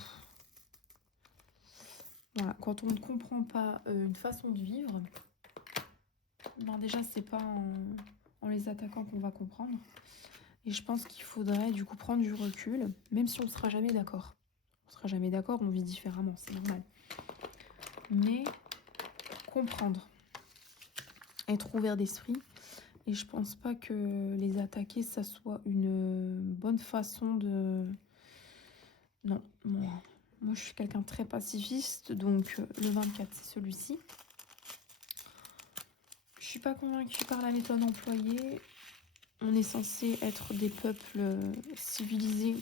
Voilà, quand on ne comprend pas une façon de vivre, déjà c'est pas en les attaquant qu'on va comprendre. Et je pense qu'il faudrait du coup prendre du recul, même si on ne sera jamais d'accord. On sera jamais d'accord, on vit différemment, c'est normal. Mais comprendre, être ouvert d'esprit. Et je pense pas que les attaquer, ça soit une bonne façon de... Non, moi je suis quelqu'un de très pacifiste, donc le 24 c'est celui-ci. Je suis pas convaincue par la méthode employée. On est censé être des peuples civilisés.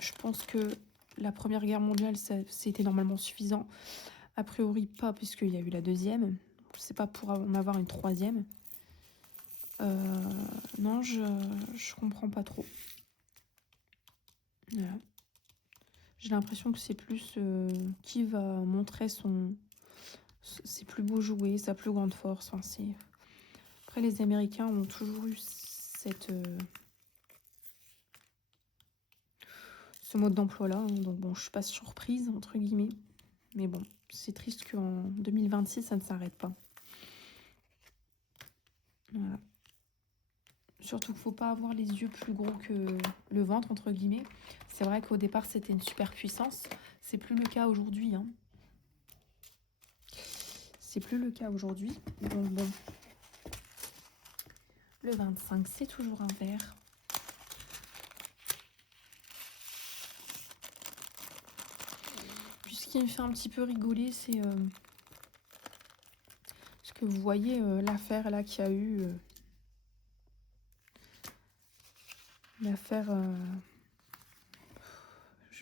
Je pense que la Première Guerre mondiale, c'était normalement suffisant. A priori pas, puisqu'il y a eu la deuxième. C'est pas pour en avoir une troisième. Non, je comprends pas trop. Voilà. J'ai l'impression que c'est plus qui va montrer ses plus beaux jouets, sa plus grande force. Enfin, Après, les Américains ont toujours eu cette ce mode d'emploi-là. Hein. Donc bon, je suis pas surprise, entre guillemets. Mais bon, c'est triste qu'en 2026, ça ne s'arrête pas. Voilà. Surtout qu'il ne faut pas avoir les yeux plus gros que le ventre, entre guillemets. C'est vrai qu'au départ, c'était une super puissance. C'est plus le cas aujourd'hui. Hein. C'est plus le cas aujourd'hui. Donc bon. Le 25, c'est toujours un vert. Puis ce qui me fait un petit peu rigoler, c'est ce que vous voyez, l'affaire là qu'il y a eu. L'affaire,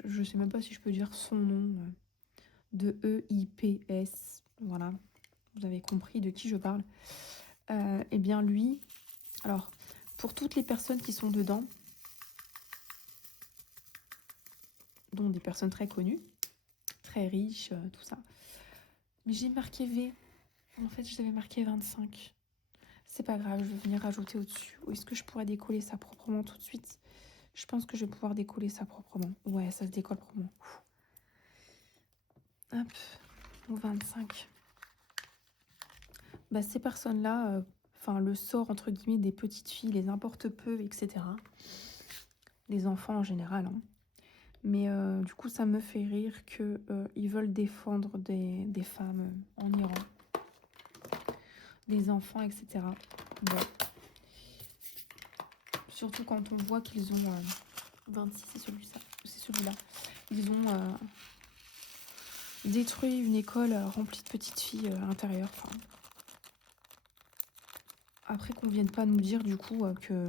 je sais même pas si je peux dire son nom, de EIPS. Voilà, vous avez compris de qui je parle. Eh bien lui, alors pour toutes les personnes qui sont dedans, dont des personnes très connues, très riches, tout ça. Mais j'ai marqué V. En fait, je devais marquer 25. C'est pas grave, je vais venir rajouter au-dessus. Ou est-ce que je pourrais décoller ça proprement tout de suite? Je pense que je vais pouvoir décoller ça proprement. Ouais, ça se décolle proprement. Hop, au 25. Bah, ces personnes-là, enfin le sort entre guillemets des petites filles les importe peu, etc. Les enfants en général. Hein. Mais du coup, ça me fait rire qu'ils veulent défendre des femmes en Iran. Des enfants, etc. Bon. Surtout quand on voit qu'ils ont 26, c'est celui-là. Ils ont détruit une école remplie de petites filles à l'intérieur. Enfin, après qu'on vienne pas nous dire du coup que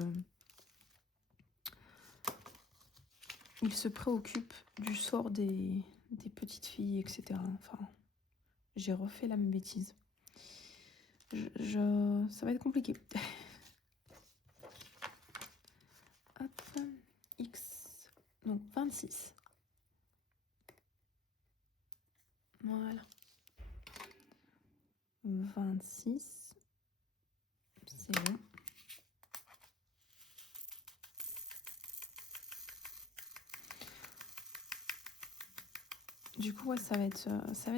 ils se préoccupent du sort des petites filles, etc. Enfin, j'ai refait la même bêtise. Ça va être compliqué. Hop, X, donc 26. Voilà. 26. C'est bon. Du coup, ouais, ça va être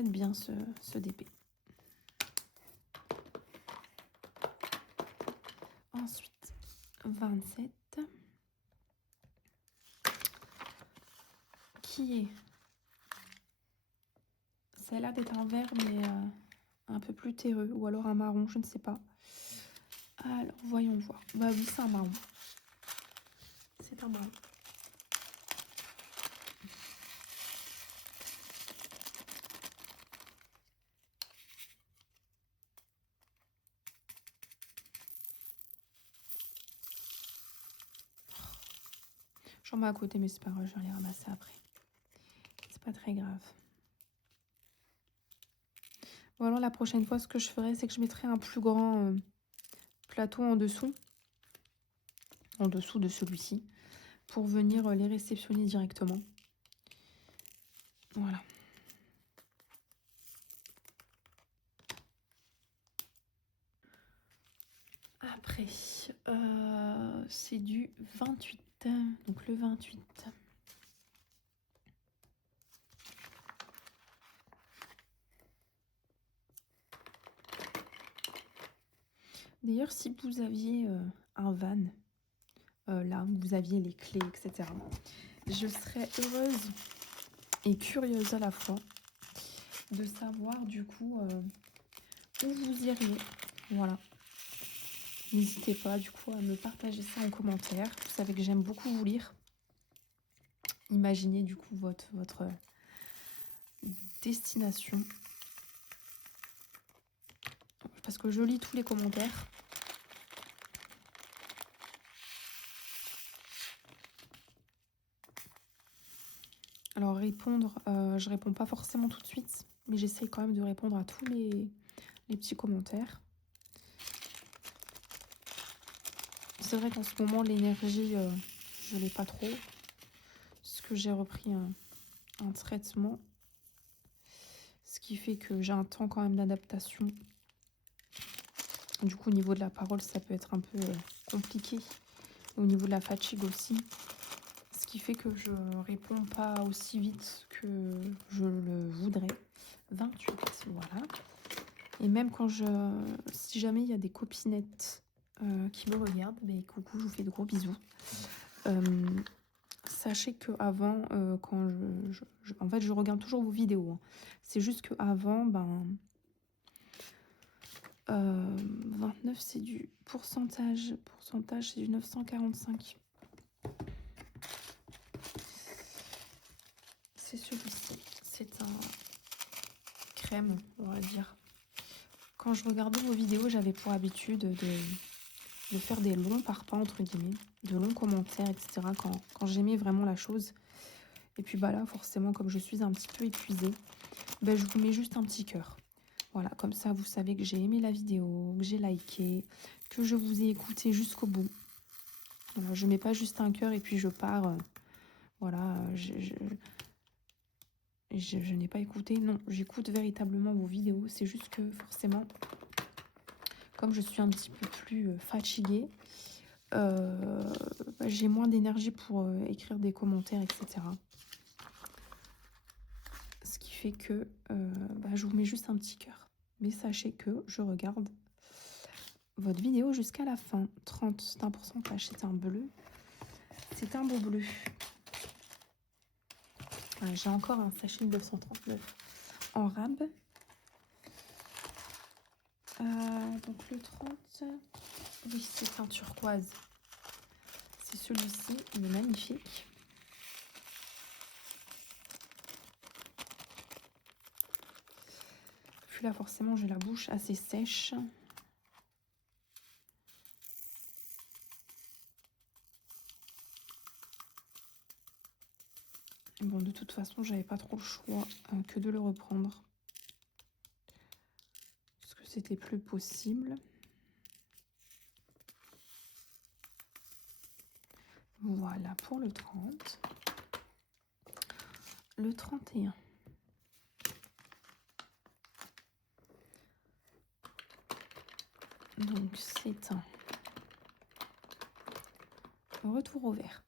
bien ce DP. Ensuite, 27. Qui est... Ça a l'air d'être un vert, mais un peu plus terreux. Ou alors un marron, je ne sais pas. Alors, voyons voir. Bah oui, c'est un marron. C'est un marron. J'en mets à côté, mais c'est pas grave, je vais les ramasser après. C'est pas très grave. Ou alors la prochaine fois, ce que je ferai, c'est que je mettrai un plus grand plateau en dessous de celui-ci, pour venir les réceptionner directement. Voilà. Après, c'est du 28. Donc le 28. D'ailleurs, si vous aviez un van, là où vous aviez les clés, etc., je serais heureuse et curieuse à la fois de savoir du coup où vous iriez. Voilà. N'hésitez pas du coup à me partager ça en commentaire. Vous savez que j'aime beaucoup vous lire. Imaginez du coup votre destination. Parce que je lis tous les commentaires. Alors répondre, je réponds pas forcément tout de suite, mais j'essaye quand même de répondre à tous les petits commentaires. C'est vrai qu'en ce moment l'énergie, je l'ai pas trop, parce que j'ai repris un traitement, ce qui fait que j'ai un temps quand même d'adaptation. Du coup au niveau de la parole ça peut être un peu compliqué, au niveau de la fatigue aussi, ce qui fait que je réponds pas aussi vite que je le voudrais. 28, voilà. Et même quand si jamais il y a des copinettes qui me regardent, ben coucou, je vous fais de gros bisous. Sachez que avant, quand en fait, je regarde toujours vos vidéos. Hein. C'est juste que avant, 29, c'est du pourcentage. Pourcentage, c'est du 945. C'est celui-ci. C'est un crème, on va dire. Quand je regardais vos vidéos, j'avais pour habitude de faire des longs parpaings, entre guillemets, de longs commentaires, etc. Quand j'aimais vraiment la chose. Et puis là, forcément, comme je suis un petit peu épuisée, je vous mets juste un petit cœur. Voilà, comme ça, vous savez que j'ai aimé la vidéo, que j'ai liké, que je vous ai écouté jusqu'au bout. Voilà, je mets pas juste un cœur et puis je pars. Voilà, je n'ai pas écouté. Non, j'écoute véritablement vos vidéos. C'est juste que forcément, comme je suis un petit peu plus fatiguée, j'ai moins d'énergie pour écrire des commentaires, etc. Ce qui fait que je vous mets juste un petit cœur. Mais sachez que je regarde votre vidéo jusqu'à la fin. 30, c'est un pourcentage, c'est un bleu. C'est un beau bleu. Voilà, j'ai encore un sachet de 939 en rab. Donc le 30, oui, c'est un turquoise. C'est celui-ci, il est magnifique. Puis là, forcément, j'ai la bouche assez sèche. Bon, de toute façon, j'avais pas trop le choix que de le reprendre. Parce que c'était plus possible. Voilà pour le 30. Le 31. Donc, c'est un retour au vert.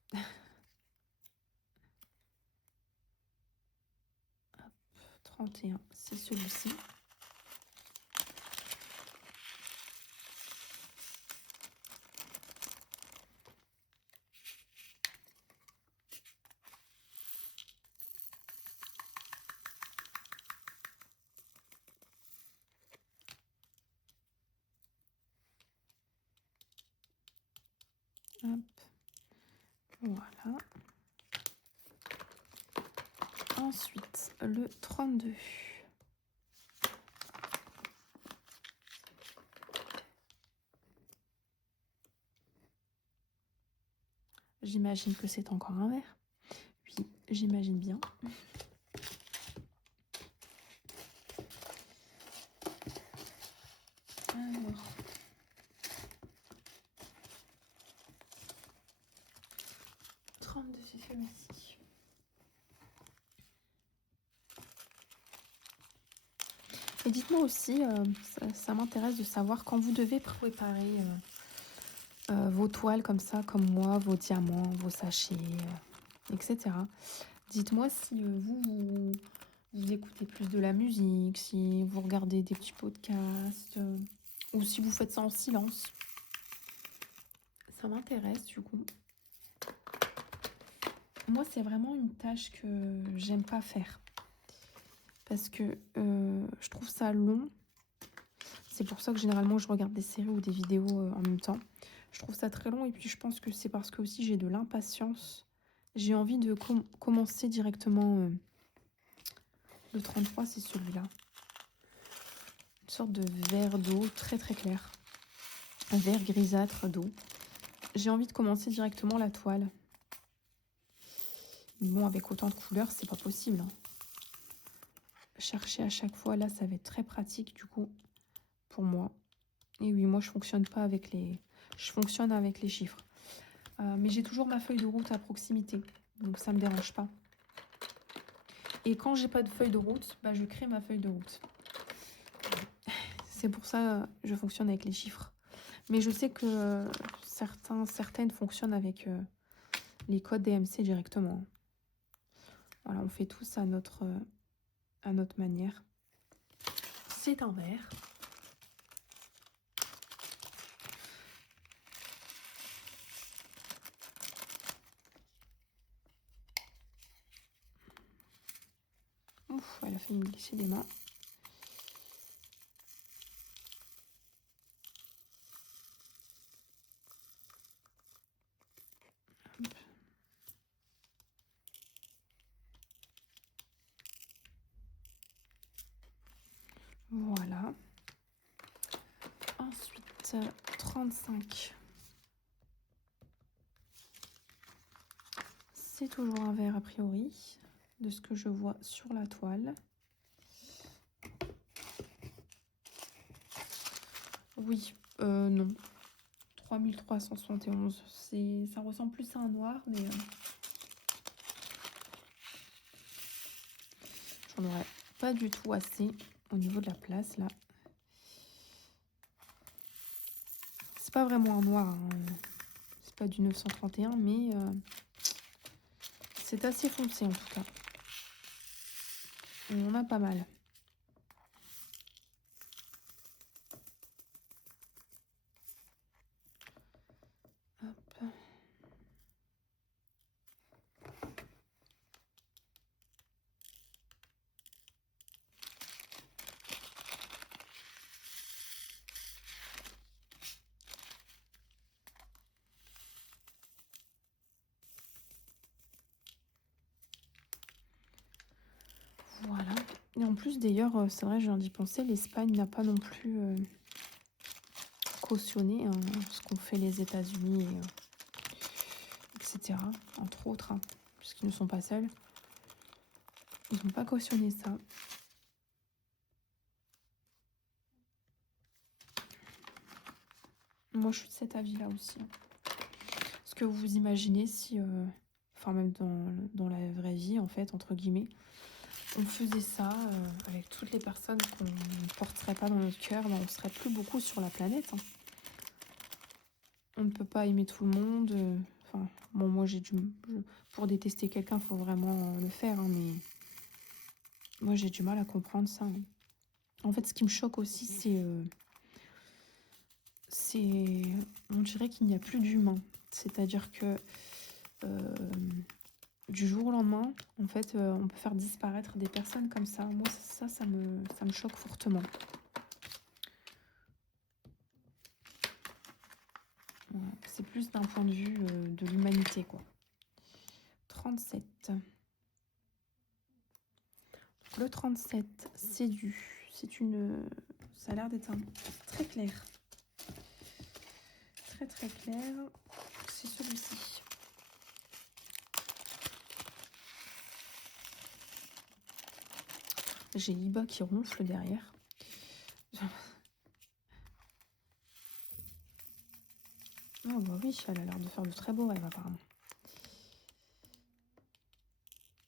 31, c'est celui-ci. Hop. Voilà. Ensuite, le 32. J'imagine que c'est encore un vert. Oui, j'imagine bien. Alors. C'est celui-ci. Et dites-moi aussi, ça m'intéresse de savoir quand vous devez préparer vos toiles comme ça, comme moi, vos diamants, vos sachets, etc. Dites-moi si vous écoutez plus de la musique, si vous regardez des petits podcasts, ou si vous faites ça en silence. Ça m'intéresse du coup. Moi, c'est vraiment une tâche que j'aime pas faire. Parce que je trouve ça long. C'est pour ça que généralement, je regarde des séries ou des vidéos en même temps. Je trouve ça très long et puis je pense que c'est parce que aussi j'ai de l'impatience. J'ai envie de commencer directement. Le 33, c'est celui-là. Une sorte de verre d'eau très très clair. Un vert grisâtre d'eau. J'ai envie de commencer directement la toile. Bon, avec autant de couleurs, c'est pas possible. Hein. Chercher à chaque fois, là, ça va être très pratique du coup pour moi. Et oui, moi, je fonctionne pas avec les... Je fonctionne avec les chiffres. Mais j'ai toujours ma feuille de route à proximité. Donc, ça me dérange pas. Et quand j'ai pas de feuille de route, je crée ma feuille de route. C'est pour ça que je fonctionne avec les chiffres. Mais je sais que certaines fonctionnent avec les codes DMC directement. Voilà, on fait tout ça à notre manière. C'est un verre. Ouf, elle a failli me glisser des mains. Hop. Voilà. Ensuite, 35. C'est toujours un verre a priori, de ce que je vois sur la toile. Oui, non. 3371. Ça ressemble plus à un noir, mais j'en aurais pas du tout assez au niveau de la place, là. C'est pas vraiment un noir, hein. C'est pas du 931, mais c'est assez foncé en tout cas. On en a pas mal. Hop. Voilà. Et en plus, d'ailleurs, c'est vrai, je viens d'y penser, l'Espagne n'a pas non plus cautionné, hein, ce qu'ont fait les États-Unis, etc. Entre autres, hein, puisqu'ils ne sont pas seuls. Ils n'ont pas cautionné ça. Moi, je suis de cet avis-là aussi. Est-ce que vous imaginez si, enfin même dans la vraie vie, en fait, entre guillemets, on faisait ça avec toutes les personnes qu'on ne porterait pas dans notre cœur, ben, on serait plus beaucoup sur la planète, hein. On ne peut pas aimer tout le monde. Enfin, bon, moi, pour détester quelqu'un, il faut vraiment le faire, hein, mais moi, j'ai du mal à comprendre ça, hein. En fait, ce qui me choque aussi, on dirait qu'il n'y a plus d'humain. C'est-à-dire que du jour au lendemain, en fait, on peut faire disparaître des personnes comme ça. Moi, ça me choque fortement. Voilà. C'est plus d'un point de vue de l'humanité, quoi. 37. Le 37, c'est ça a l'air d'être un très clair. Très très clair. C'est celui-ci. J'ai Iba qui ronfle derrière. Oh bah oui, elle a l'air de faire de très beaux rêves apparemment.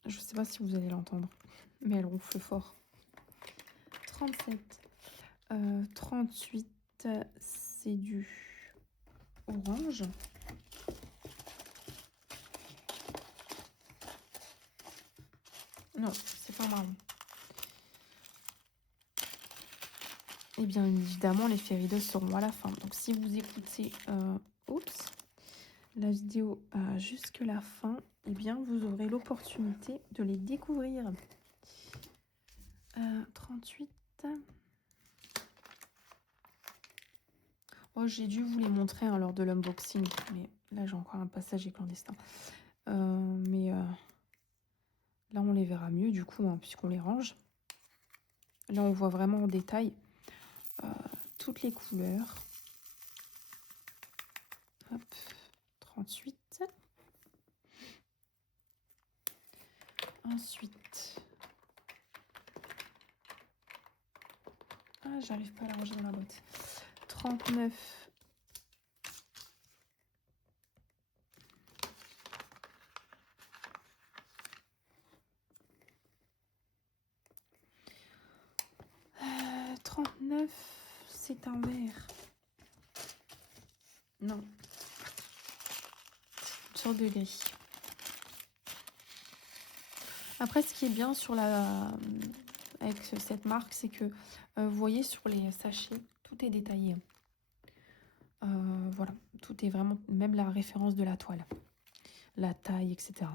Je sais pas si vous allez l'entendre, mais elle ronfle fort. 37. 38, c'est du orange. Non, c'est pas marron. Et bien évidemment, les féridos seront à la fin. Donc si vous écoutez la vidéo jusque la fin, eh bien vous aurez l'opportunité de les découvrir. 38. Oh, j'ai dû vous les montrer lors de l'unboxing, mais là j'ai encore un passage clandestin. Mais là on les verra mieux du coup, hein, puisqu'on les range. Là on voit vraiment en détail toutes les couleurs. Hop, 38. Ensuite, j'arrive pas à la ranger dans la boîte. 39. Euh, 39, c'est un vert. Non. Une sorte de gris. Après, ce qui est bien sur avec cette marque, c'est que vous voyez sur les sachets, tout est détaillé. Voilà, tout est vraiment, même la référence de la toile, la taille, etc.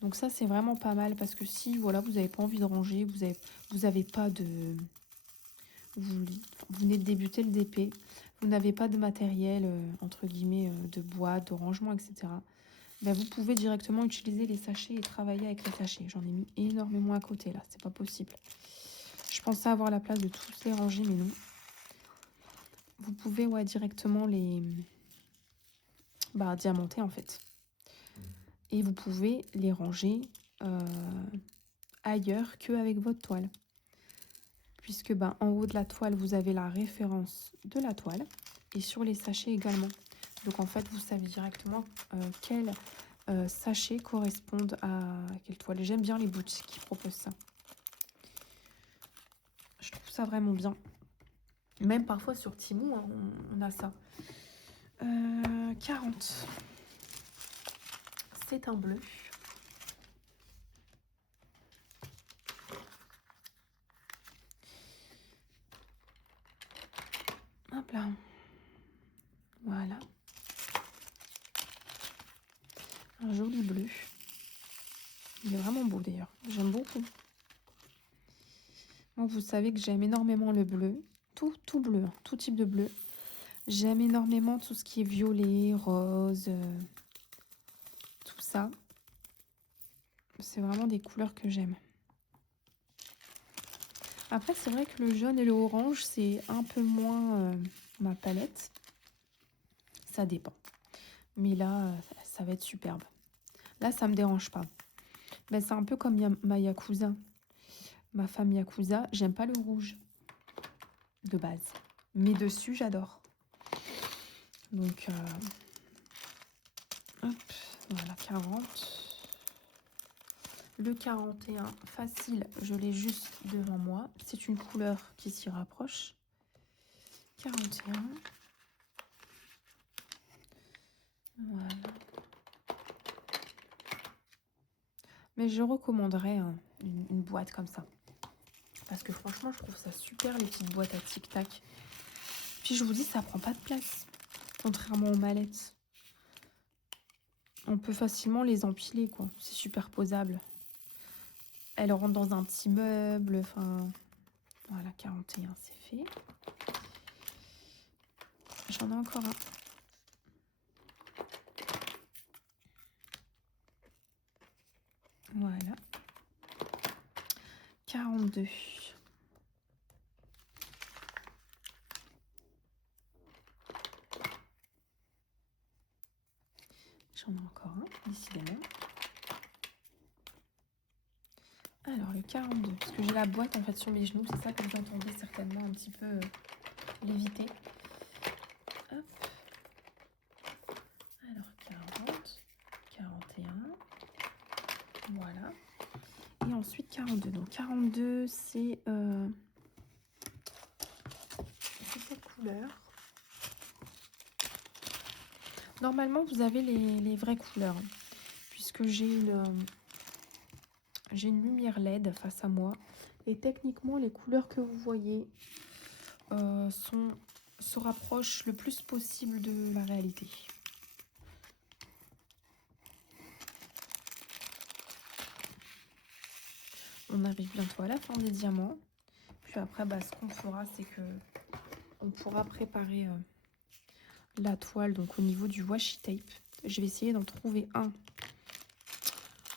Donc ça, c'est vraiment pas mal parce que si voilà, vous n'avez pas envie de ranger, vous avez pas de... Vous venez de débuter le DP, vous n'avez pas de matériel, entre guillemets, de boîte, de rangement, etc. Ben, vous pouvez directement utiliser les sachets et travailler avec les sachets. J'en ai mis énormément à côté là, c'est pas possible. Je pensais avoir la place de tous les ranger, mais non. Vous pouvez directement les diamanter en fait. Et vous pouvez les ranger ailleurs qu'avec votre toile. Puisque en haut de la toile, vous avez la référence de la toile. Et sur les sachets également. Donc en fait, vous savez directement quels sachets correspondent à quelle toile. J'aime bien les boutiques qui proposent ça. Je trouve ça vraiment bien. Même parfois sur Temu, hein, on a ça. 40. C'est un bleu. Hop là. Voilà. Un joli bleu. Il est vraiment beau d'ailleurs. J'aime beaucoup. Donc, vous savez que j'aime énormément le bleu. Tout bleu, hein, tout type de bleu. J'aime énormément tout ce qui est violet, rose, tout ça. C'est vraiment des couleurs que j'aime. Après, c'est vrai que le jaune et le orange, c'est un peu moins ma palette. Ça dépend. Mais là, ça va être superbe. Là, ça me dérange pas. C'est un peu comme ma Yakuza. Ma femme Yakuza, j'aime pas le rouge de base. Mais dessus, j'adore. Donc, hop, voilà, 40. Le 41, facile, je l'ai juste devant moi. C'est une couleur qui s'y rapproche. 41. Voilà. Mais je recommanderais une boîte comme ça. Parce que franchement, je trouve ça super, les petites boîtes à tic-tac. Puis je vous dis, ça prend pas de place. Contrairement aux mallettes. On peut facilement les empiler, quoi. C'est superposable. Elle rentre dans un petit meuble. Enfin, voilà, 41, c'est fait. J'en ai encore un. Voilà. 42. J'en ai encore un, décidément. Alors, le 42. Parce que j'ai la boîte, en fait, sur mes genoux. C'est ça que vous entendez certainement un petit peu léviter. Hop. Alors, 40. 41. Voilà. Et ensuite, 42. Donc, 42, c'est cette couleur. Normalement, vous avez les vraies couleurs. Puisque j'ai une lumière LED face à moi. Et techniquement, les couleurs que vous voyez se rapprochent le plus possible de la réalité. On arrive bientôt à la fin des diamants. Puis après, ce qu'on fera, c'est que on pourra préparer la toile donc au niveau du washi tape. Je vais essayer d'en trouver un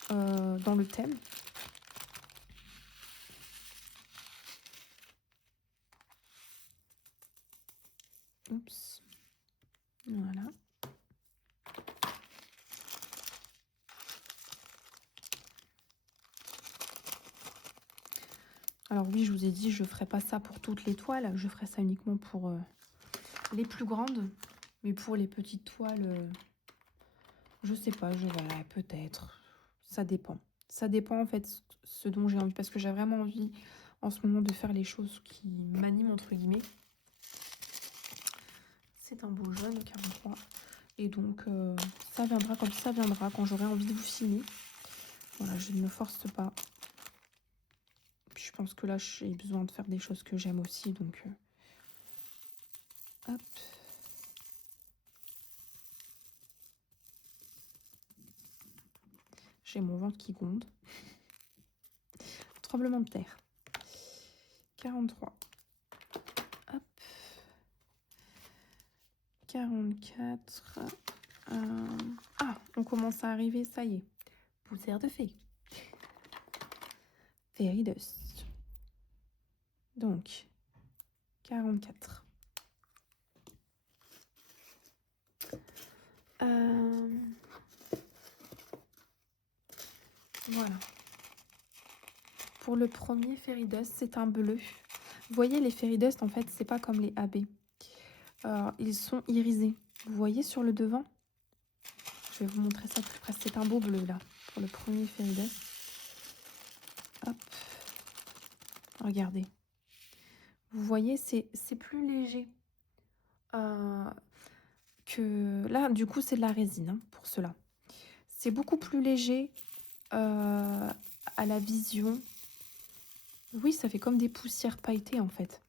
dans le thème. Oups. Voilà. Alors oui, je vous ai dit, je ne ferai pas ça pour toutes les toiles. Je ferai ça uniquement pour les plus grandes. Mais pour les petites toiles, je sais pas, je verrai peut-être. Ça dépend. Ça dépend en fait ce dont j'ai envie. Parce que j'ai vraiment envie en ce moment de faire les choses qui m'animent entre guillemets. C'est un beau jaune, 43. Et donc, ça viendra comme ça viendra, quand j'aurai envie de vous filmer. Voilà, je ne me force pas. Puis je pense que là, j'ai besoin de faire des choses que j'aime aussi. Donc, hop. J'ai mon ventre qui gronde. Tremblement de terre. 43. Hop. 44. Ah, on commence à arriver, ça y est. Poussière de fée. Fairy dust. Donc, 44. Voilà. Pour le premier fairy dust, c'est un bleu. Vous voyez, les fairy dust, en fait, c'est pas comme les AB. Ils sont irisés. Vous voyez sur le devant? Je vais vous montrer ça plus près. C'est un beau bleu, là, pour le premier fairy dust. Hop. Regardez. Vous voyez, c'est plus léger que... Là, du coup, c'est de la résine, hein, pour cela. C'est beaucoup plus léger à la vision. Oui, ça fait comme des poussières pailletées, en fait.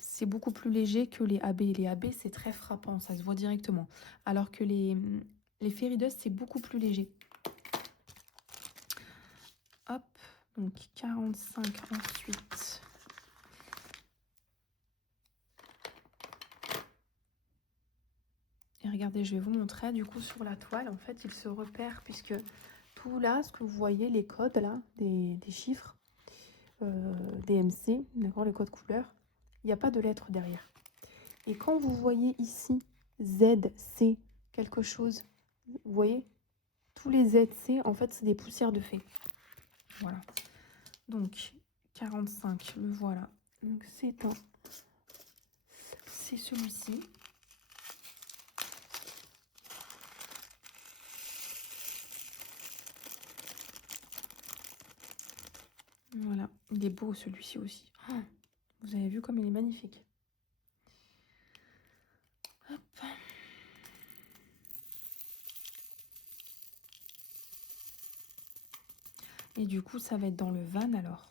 C'est beaucoup plus léger que les AB. Les AB, c'est très frappant, ça se voit directement. Alors que les fairy dust, c'est beaucoup plus léger. Hop, donc 45 ensuite. Et regardez, je vais vous montrer, du coup, sur la toile, en fait, il se repère, puisque tout là, ce que vous voyez, les codes, là, des chiffres, des MC, d'accord, les codes couleurs, il n'y a pas de lettres derrière. Et quand vous voyez ici Z, C, quelque chose, vous voyez, tous les ZC, en fait, c'est des poussières de fée. Voilà. Donc, 45, le voilà. Donc, c'est celui-ci. Voilà. Il est beau, celui-ci aussi. Oh, vous avez vu comme il est magnifique. Hop. Et du coup, ça va être dans le van, alors.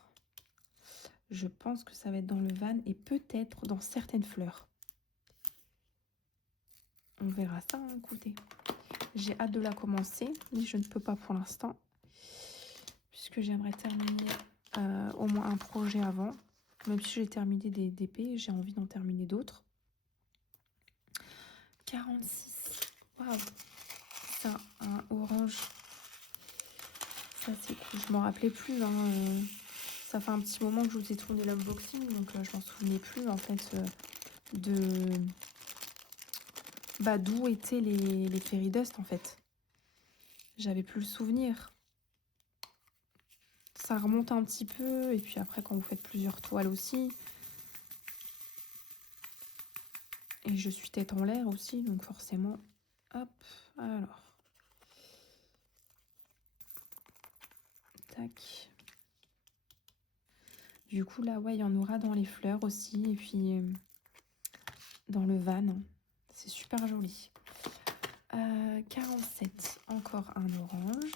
Je pense que ça va être dans le van et peut-être dans certaines fleurs. On verra ça, hein, écoutez. J'ai hâte de la commencer, mais je ne peux pas pour l'instant. Puisque j'aimerais terminer au moins un projet avant. Même si j'ai terminé des DP, j'ai envie d'en terminer d'autres. 46. Waouh. Ça, un orange. Ça, c'est cool. Je m'en rappelais plus. Hein. Ça fait un petit moment que je vous ai tourné l'unboxing, donc je m'en souvenais plus, en fait, d'où étaient les fairy dust, en fait. J'avais plus le souvenir. Ça remonte un petit peu, et puis après, quand vous faites plusieurs toiles aussi. Et je suis tête en l'air aussi, donc forcément, hop, alors. Tac. Du coup, là, ouais, il y en aura dans les fleurs aussi, et puis dans le van. C'est super joli. 47, encore un orange.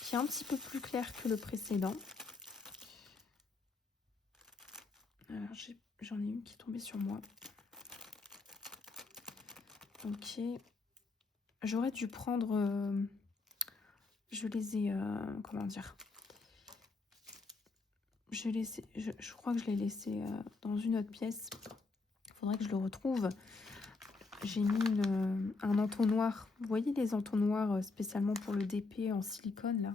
Qui est un petit peu plus clair que le précédent. Alors, j'en ai une qui est tombée sur moi. Ok. J'aurais dû prendre... je les ai... comment dire? Je crois que je l'ai laissé dans une autre pièce. Il faudrait que je le retrouve. J'ai mis un entonnoir. Vous voyez les entonnoirs spécialement pour le DP en silicone là.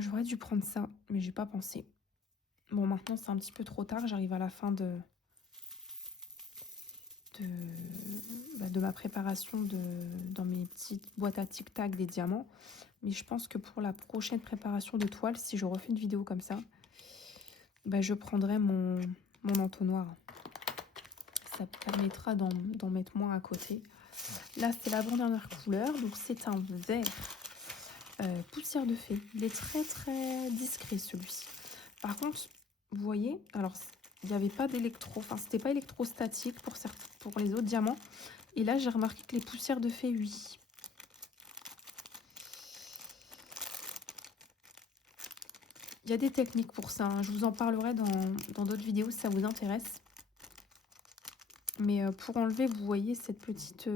J'aurais dû prendre ça, mais j'ai pas pensé. Bon, maintenant c'est un petit peu trop tard. J'arrive à la fin de ma préparation dans mes petites boîtes à tic-tac des diamants. Mais je pense que pour la prochaine préparation de toile, si je refais une vidéo comme ça, je prendrai mon entonnoir. Ça permettra d'en mettre moins à côté. Là, c'est l'avant-dernière couleur. Donc, c'est un vert poussière de fée. Il est très, très discret, celui-ci. Par contre, vous voyez, alors, il n'y avait pas d'électro. Enfin, c'était pas électrostatique pour les autres diamants. Et là, j'ai remarqué que les poussières de fée, oui. Il y a des techniques pour ça, hein. Je vous en parlerai dans d'autres vidéos si ça vous intéresse. Mais pour enlever, vous voyez cette petite...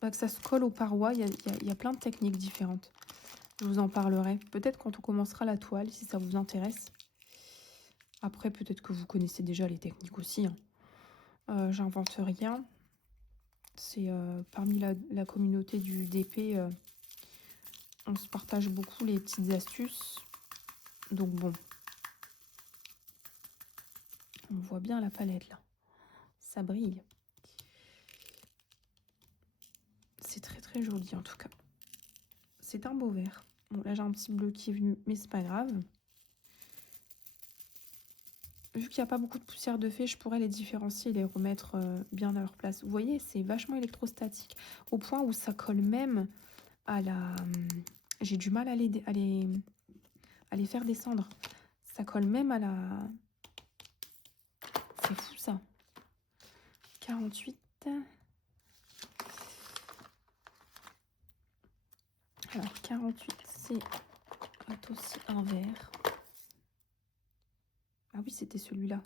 bah, que ça se colle aux parois, il y a plein de techniques différentes. Je vous en parlerai. Peut-être quand on commencera la toile, si ça vous intéresse. Après, peut-être que vous connaissez déjà les techniques aussi, hein. J'invente rien. C'est parmi la communauté du DP, on se partage beaucoup les petites astuces. Donc bon, on voit bien la palette là. Ça brille. C'est très très joli en tout cas. C'est un beau vert. Bon, là j'ai un petit bleu qui est venu, mais c'est pas grave. Vu qu'il n'y a pas beaucoup de poussière de fée, je pourrais les différencier et les remettre bien à leur place. Vous voyez, c'est vachement électrostatique. Au point où ça colle même à la... J'ai du mal à les faire descendre. Ça colle même à la... C'est fou ça. 48. Alors 48, c'est aussi un vert. Ah oui, c'était celui-là.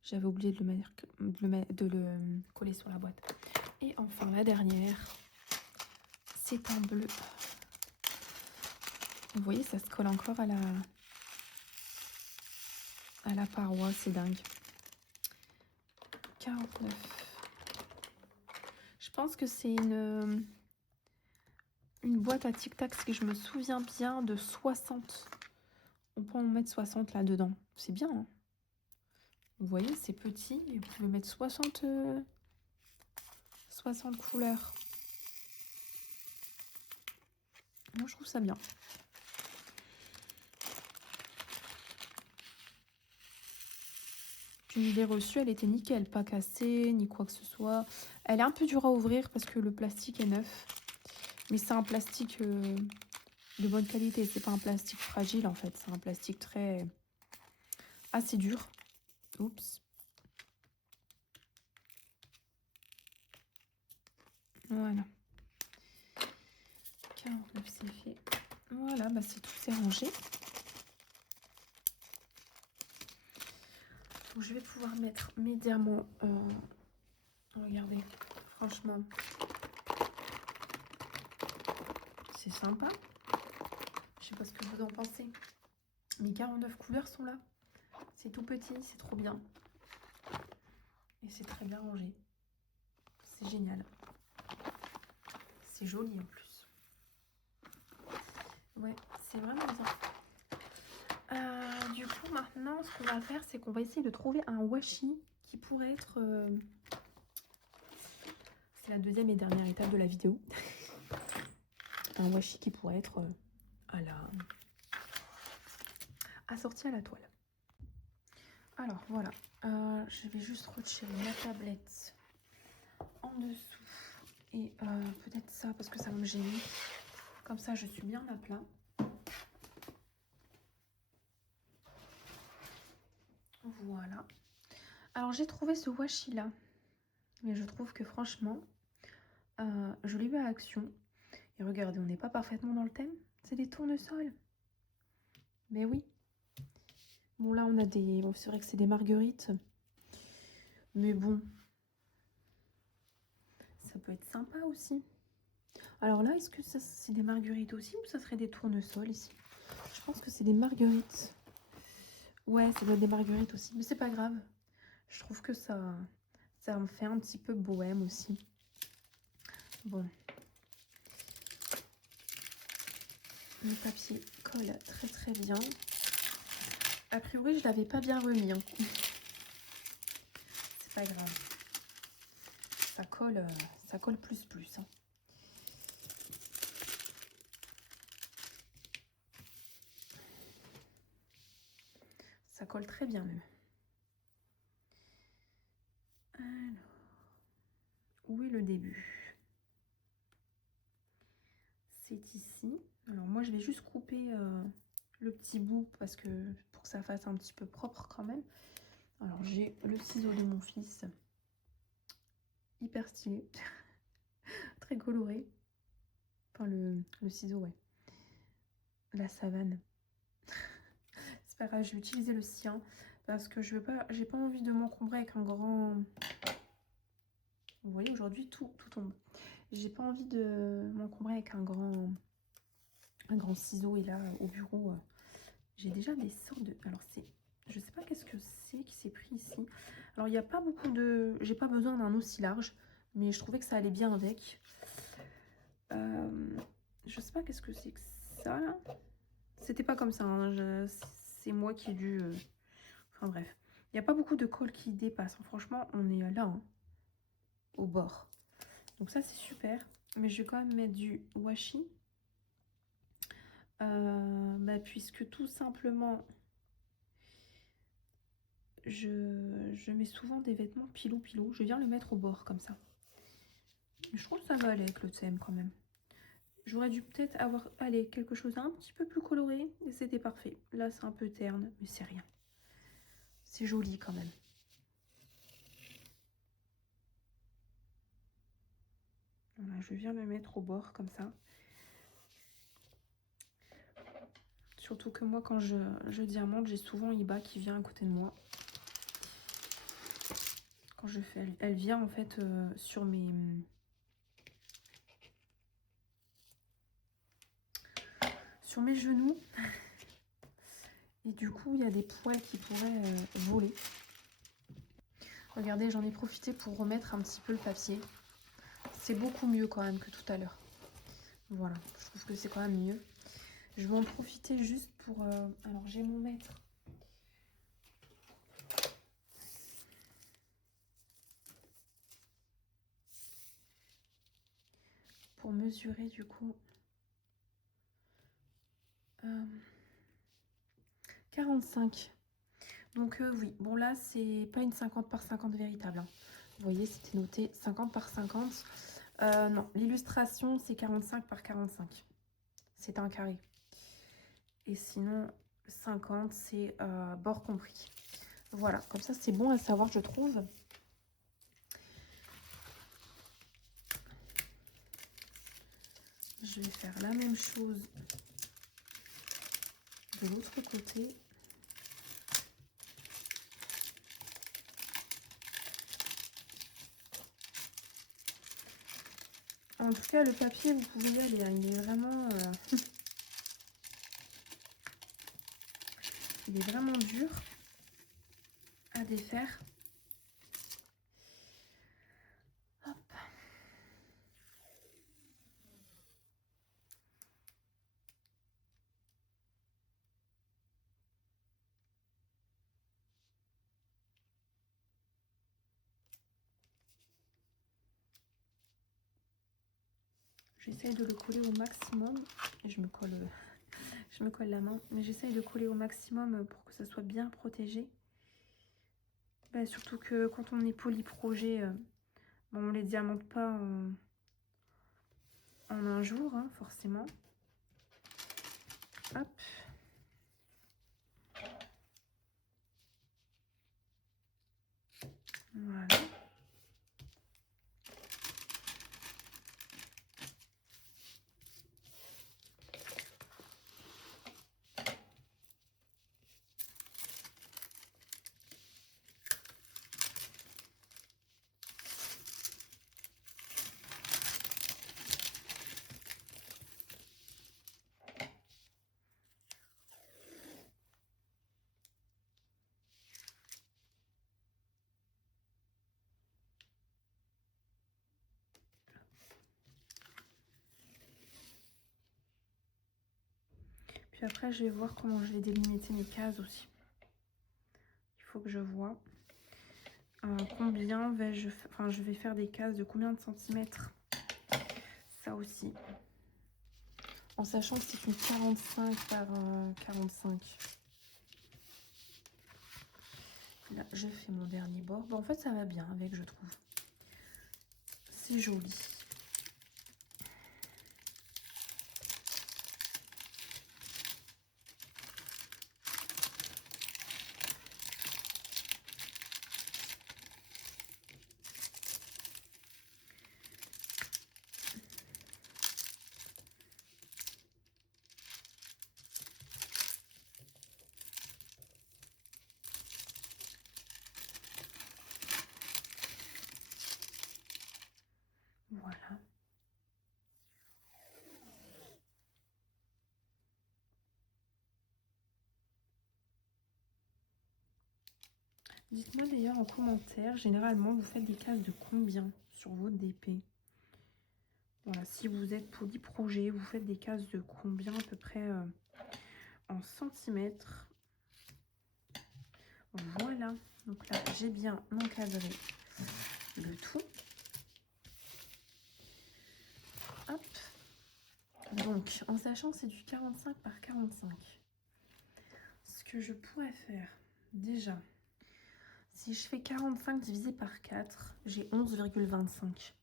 J'avais oublié de le coller sur la boîte. Et enfin, la dernière, c'est un bleu. Vous voyez, ça se colle encore à la paroi, c'est dingue. 49. Je pense que c'est une boîte à tic-tac, si je me souviens bien, de 60. On peut en mettre 60 là-dedans. C'est bien, hein. Vous voyez, c'est petit et vous pouvez mettre 60 couleurs. Moi, je trouve ça bien. Puis je l'ai reçue, elle était nickel, pas cassée, ni quoi que ce soit. Elle est un peu dure à ouvrir parce que le plastique est neuf. Mais c'est un plastique de bonne qualité. C'est pas un plastique fragile en fait. C'est un plastique assez dur. Oups. Voilà. 49, c'est fait. Voilà, bah c'est tout, c'est rangé. Donc je vais pouvoir mettre mes diamants. Regardez, franchement, c'est sympa. Je sais pas ce que vous en pensez. Mes 49 couleurs sont là. C'est tout petit, c'est trop bien. Et c'est très bien rangé. C'est génial. C'est joli en plus. Ouais, c'est vraiment bien. Du coup, maintenant, ce qu'on va faire, c'est qu'on va essayer de trouver un washi qui pourrait être... C'est la deuxième et dernière étape de la vidéo. Un washi qui pourrait être assorti à la toile. Alors, voilà. Je vais juste retirer la tablette en dessous. Et peut-être ça, parce que ça va me gêner. Comme ça, je suis bien à plat. Voilà. Alors, j'ai trouvé ce washi là. Mais je trouve que franchement, je l'ai eu à Action. Et regardez, on n'est pas parfaitement dans le thème. C'est des tournesols. Mais oui. Bon, là, on a des... Bon, c'est vrai que c'est des marguerites. Mais bon. Ça peut être sympa aussi. Alors là, est-ce que ça c'est des marguerites aussi ou ça serait des tournesols ici? Je pense que c'est des marguerites. Ouais, ça doit être des marguerites aussi. Mais c'est pas grave. Je trouve que ça me fait un petit peu bohème aussi. Bon. Le papier colle très très bien. A priori, je l'avais pas bien remis, hein. C'est pas grave. Ça colle plus hein. Ça colle très bien même. Alors, où est le début? C'est ici. Alors moi, je vais juste couper le petit bout parce que pour que ça fasse un petit peu propre quand même. Alors j'ai le ciseau de mon fils, hyper stylé, très coloré. Enfin le ciseau, ouais. La savane. pas grave, je vais utiliser le sien parce que je veux pas, j'ai pas envie de m'encombrer avec un grand... Vous voyez, aujourd'hui, tout tombe. J'ai pas envie de m'encombrer avec un grand ciseau. Et là, au bureau, j'ai déjà des sortes de... Alors, c'est... Je sais pas qu'est-ce que c'est qui s'est pris ici. Alors, il n'y a pas beaucoup de... J'ai pas besoin d'un aussi large, mais je trouvais que ça allait bien avec. Je sais pas qu'est-ce que c'est que ça, là. C'était pas comme ça, hein. C'est moi qui ai dû... Enfin, bref. Il n'y a pas beaucoup de colle qui dépasse. Franchement, on est là, hein, au bord. Donc ça, c'est super. Mais je vais quand même mettre du washi. Puisque tout simplement, je mets souvent des vêtements pilou-pilou. Je viens le mettre au bord, comme ça. Je trouve que ça va aller avec le thème, quand même. J'aurais dû peut-être avoir, allez, quelque chose un petit peu plus coloré. Et c'était parfait. Là, c'est un peu terne, mais c'est rien. C'est joli, quand même. Voilà, je viens le mettre au bord, comme ça. Surtout que moi, quand je diamante, j'ai souvent Iba qui vient à côté de moi. Quand je fais, elle vient en fait sur mes genoux. Et du coup, il y a des poils qui pourraient voler. Regardez, j'en ai profité pour remettre un petit peu le papier. C'est beaucoup mieux quand même que tout à l'heure. Voilà, je trouve que c'est quand même mieux. Je vais en profiter juste pour... alors, j'ai mon mètre. Pour mesurer du coup... 45. Donc oui, bon là, c'est pas une 50 par 50 véritable, hein. Vous voyez, c'était noté 50 par 50. Non, l'illustration, c'est 45 par 45. C'est un carré. Et sinon, 50, c'est bord compris. Voilà, comme ça, c'est bon à savoir, je trouve. Je vais faire la même chose de l'autre côté. En tout cas, le papier, vous pouvez y aller, hein. Il est vraiment... il est vraiment dur à défaire. Hop. J'essaye de le coller au maximum. Et je me colle la main. Mais j'essaye de coller au maximum pour que ça soit bien protégé. Surtout que quand on est polyprojet, bon, on les diamante pas en un jour, hein, forcément. Hop. Voilà. Puis après, je vais voir comment je vais délimiter mes cases aussi. Il faut que je vois combien vais-je... Enfin, je vais faire des cases de combien de centimètres. Ça aussi. En sachant que c'est une 45 par 45. Là, je fais mon dernier bord. Bon, en fait, ça va bien avec, je trouve. C'est joli. Dites-moi d'ailleurs en commentaire, généralement, vous faites des cases de combien sur votre DP? Voilà, si vous êtes polyprojet, vous faites des cases de combien à peu près en centimètres? Voilà, donc là, j'ai bien encadré le tout. Hop. Donc, en sachant que c'est du 45 par 45, ce que je pourrais faire, déjà, si je fais 45 divisé par 4, j'ai 11,25.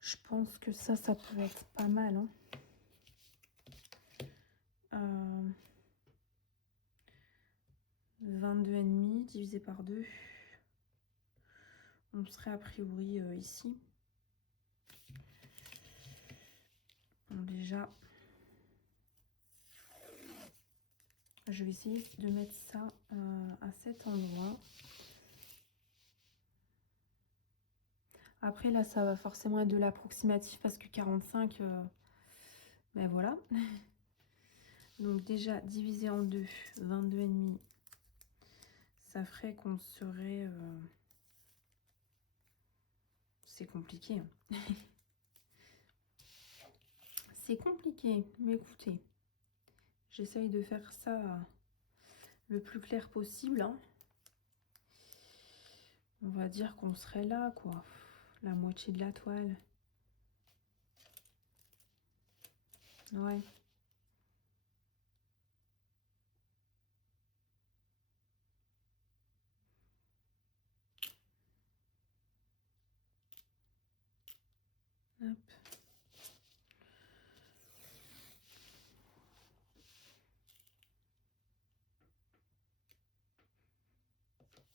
Je pense que ça peut être pas mal. Hein. 22,5 divisé par 2. On serait a priori ici. Donc déjà, je vais essayer de mettre ça à cet endroit. Après, là, ça va forcément être de l'approximatif parce que 45, ben voilà. Donc déjà, divisé en 2, 22,5, ça ferait qu'on serait... C'est compliqué. Hein. C'est compliqué, mais écoutez, j'essaye de faire ça le plus clair possible. Hein. On va dire qu'on serait là, quoi. La moitié de la toile. Ouais. Hop.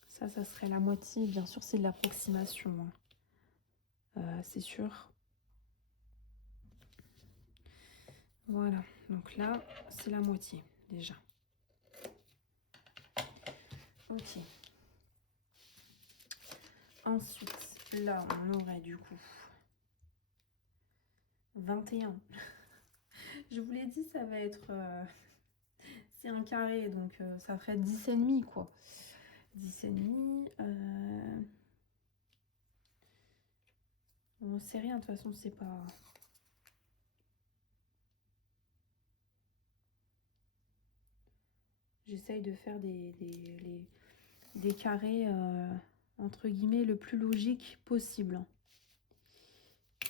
Ça serait la moitié. Bien sûr, c'est de l'approximation. Hein. C'est sûr. Voilà. Donc là, c'est la moitié, déjà. Ok. Ensuite, là, on aurait du coup 21. Je vous l'ai dit, ça va être... c'est un carré, donc ça ferait 10,5, quoi. 10,5. On sait rien, de toute façon, c'est pas... J'essaye de faire des carrés, entre guillemets, le plus logique possible.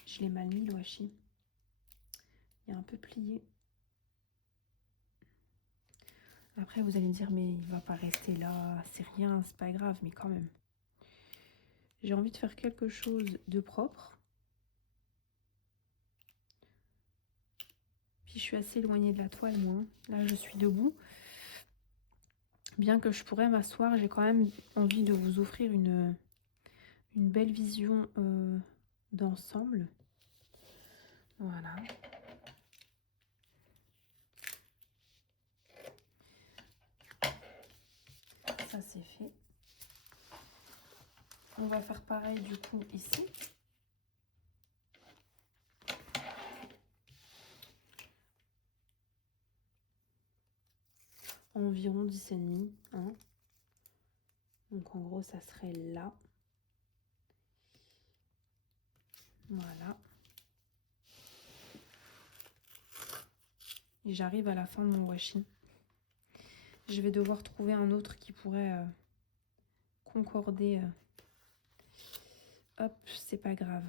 Je l'ai mal mis, le washi. Il est un peu plié. Après, vous allez me dire, mais il va pas rester là. C'est rien, c'est pas grave, mais quand même. J'ai envie de faire quelque chose de propre. Puis je suis assez éloignée de la toile, moi. Là, je suis debout. Bien que je pourrais m'asseoir, j'ai quand même envie de vous offrir une belle vision d'ensemble. Voilà. Ça, c'est fait. On va faire pareil, du coup, ici. Environ 10,5. Hein. Donc, en gros, ça serait là. Voilà. Et j'arrive à la fin de mon washi. Je vais devoir trouver un autre qui pourrait concorder. Hop, c'est pas grave.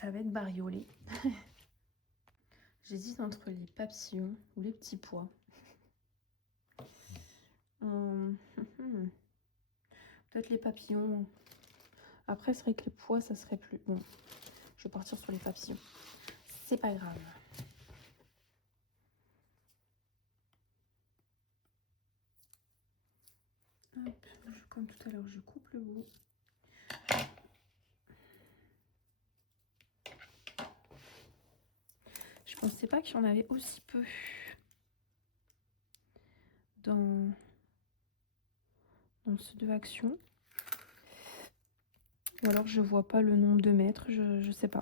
Ça va être bariolé. J'hésite entre les papillons ou les petits pois. Peut-être les papillons. Après, c'est vrai que les pois, ça serait plus... Bon, je vais partir sur les papillons. C'est pas grave. Hop, comme tout à l'heure, je coupe le bout. Je pensais pas qu'il y en avait aussi peu dans ce 2 actions. Ou alors je vois pas le nombre de mètres, je sais pas.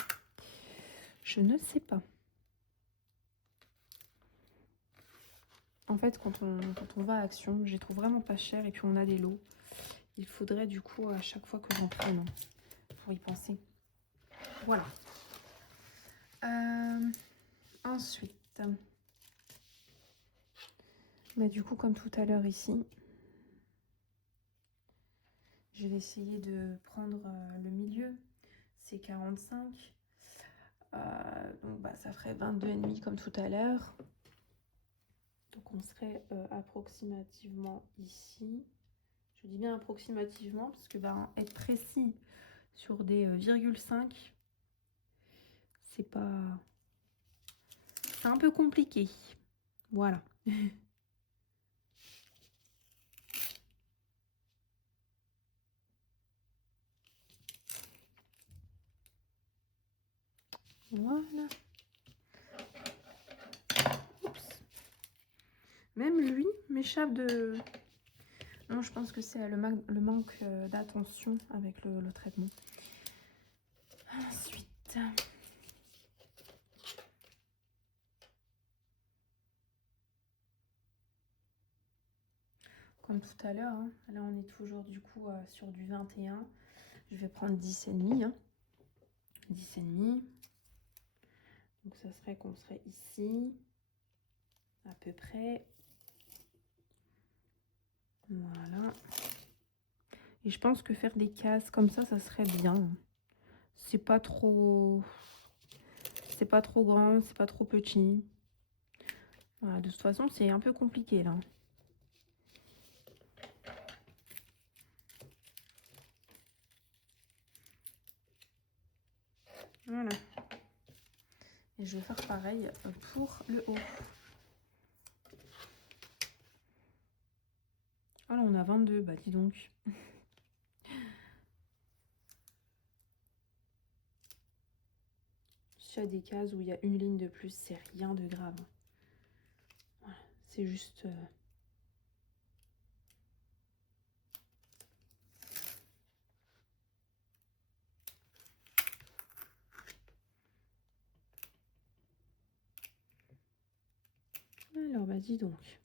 Je ne sais pas. En fait, quand on va à Action, je les trouve vraiment pas chers et puis on a des lots. Il faudrait du coup à chaque fois que j'en prenne hein, pour y penser. Voilà. Ensuite, bah, du coup, comme tout à l'heure ici, je vais essayer de prendre le milieu. C'est 45. Donc bah, ça ferait 22,5 comme tout à l'heure. Donc on serait approximativement ici. Je dis bien approximativement parce que bah, être précis sur des 0,5, c'est pas... C'est un peu compliqué. Voilà. Voilà. Oups. Même lui m'échappe de... Non, je pense que c'est le manque d'attention avec le traitement. Ensuite... Comme tout à l'heure, hein. Là on est toujours du coup sur du 21. Je vais prendre 10,5. Hein. 10,5. Donc ça serait qu'on serait ici, à peu près. Voilà. Et je pense que faire des cases comme ça serait bien. C'est pas trop grand, c'est pas trop petit. Voilà, de toute façon, c'est un peu compliqué là. Voilà. Et je vais faire pareil pour le haut. Voilà, on a 22, bah dis donc. S'il y a des cases où il y a une ligne de plus, c'est rien de grave. Voilà, c'est juste... Alors, bah dis donc.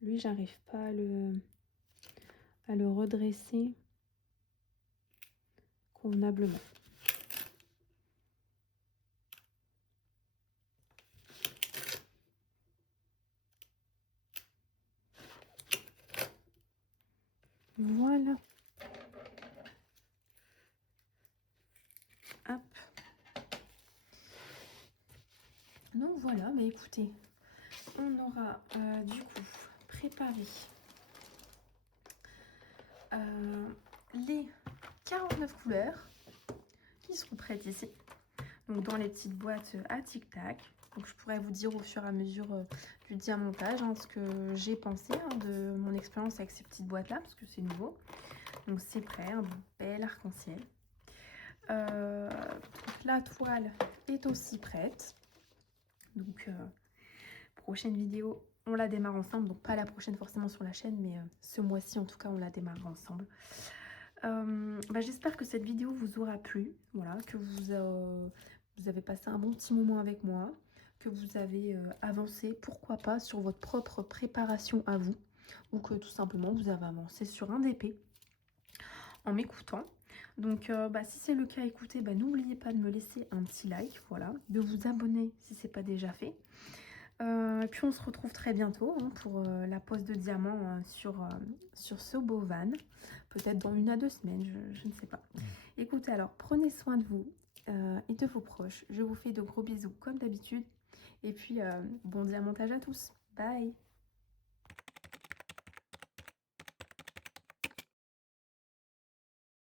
Lui, j'arrive pas à le redresser convenablement. Voilà. Hop. Donc voilà, mais écoutez, on aura du coup préparé les 49 couleurs qui seront prêtes ici. Donc dans les petites boîtes à tic-tac. Donc je pourrais vous dire au fur et à mesure du diamantage ce que j'ai pensé de mon expérience avec ces petites boîtes là, parce que c'est nouveau. Donc c'est prêt, un bel arc-en-ciel. La toile est aussi prête. Donc prochaine vidéo, on la démarre ensemble. Donc pas la prochaine forcément sur la chaîne, mais ce mois-ci en tout cas on la démarre ensemble. J'espère que cette vidéo vous aura plu. Voilà, que vous avez passé un bon petit moment avec moi, que vous avez avancé, pourquoi pas, sur votre propre préparation à vous, ou que tout simplement vous avez avancé sur un DP en m'écoutant. Donc si c'est le cas, écoutez, n'oubliez pas de me laisser un petit like, voilà, de vous abonner si c'est pas déjà fait. Et puis on se retrouve très bientôt pour la pose de diamant sur ce beau van. Peut-être dans 1 à 2 semaines, je ne sais pas. Écoutez, alors prenez soin de vous et de vos proches. Je vous fais de gros bisous comme d'habitude. Et puis bon diamantage à tous. Bye!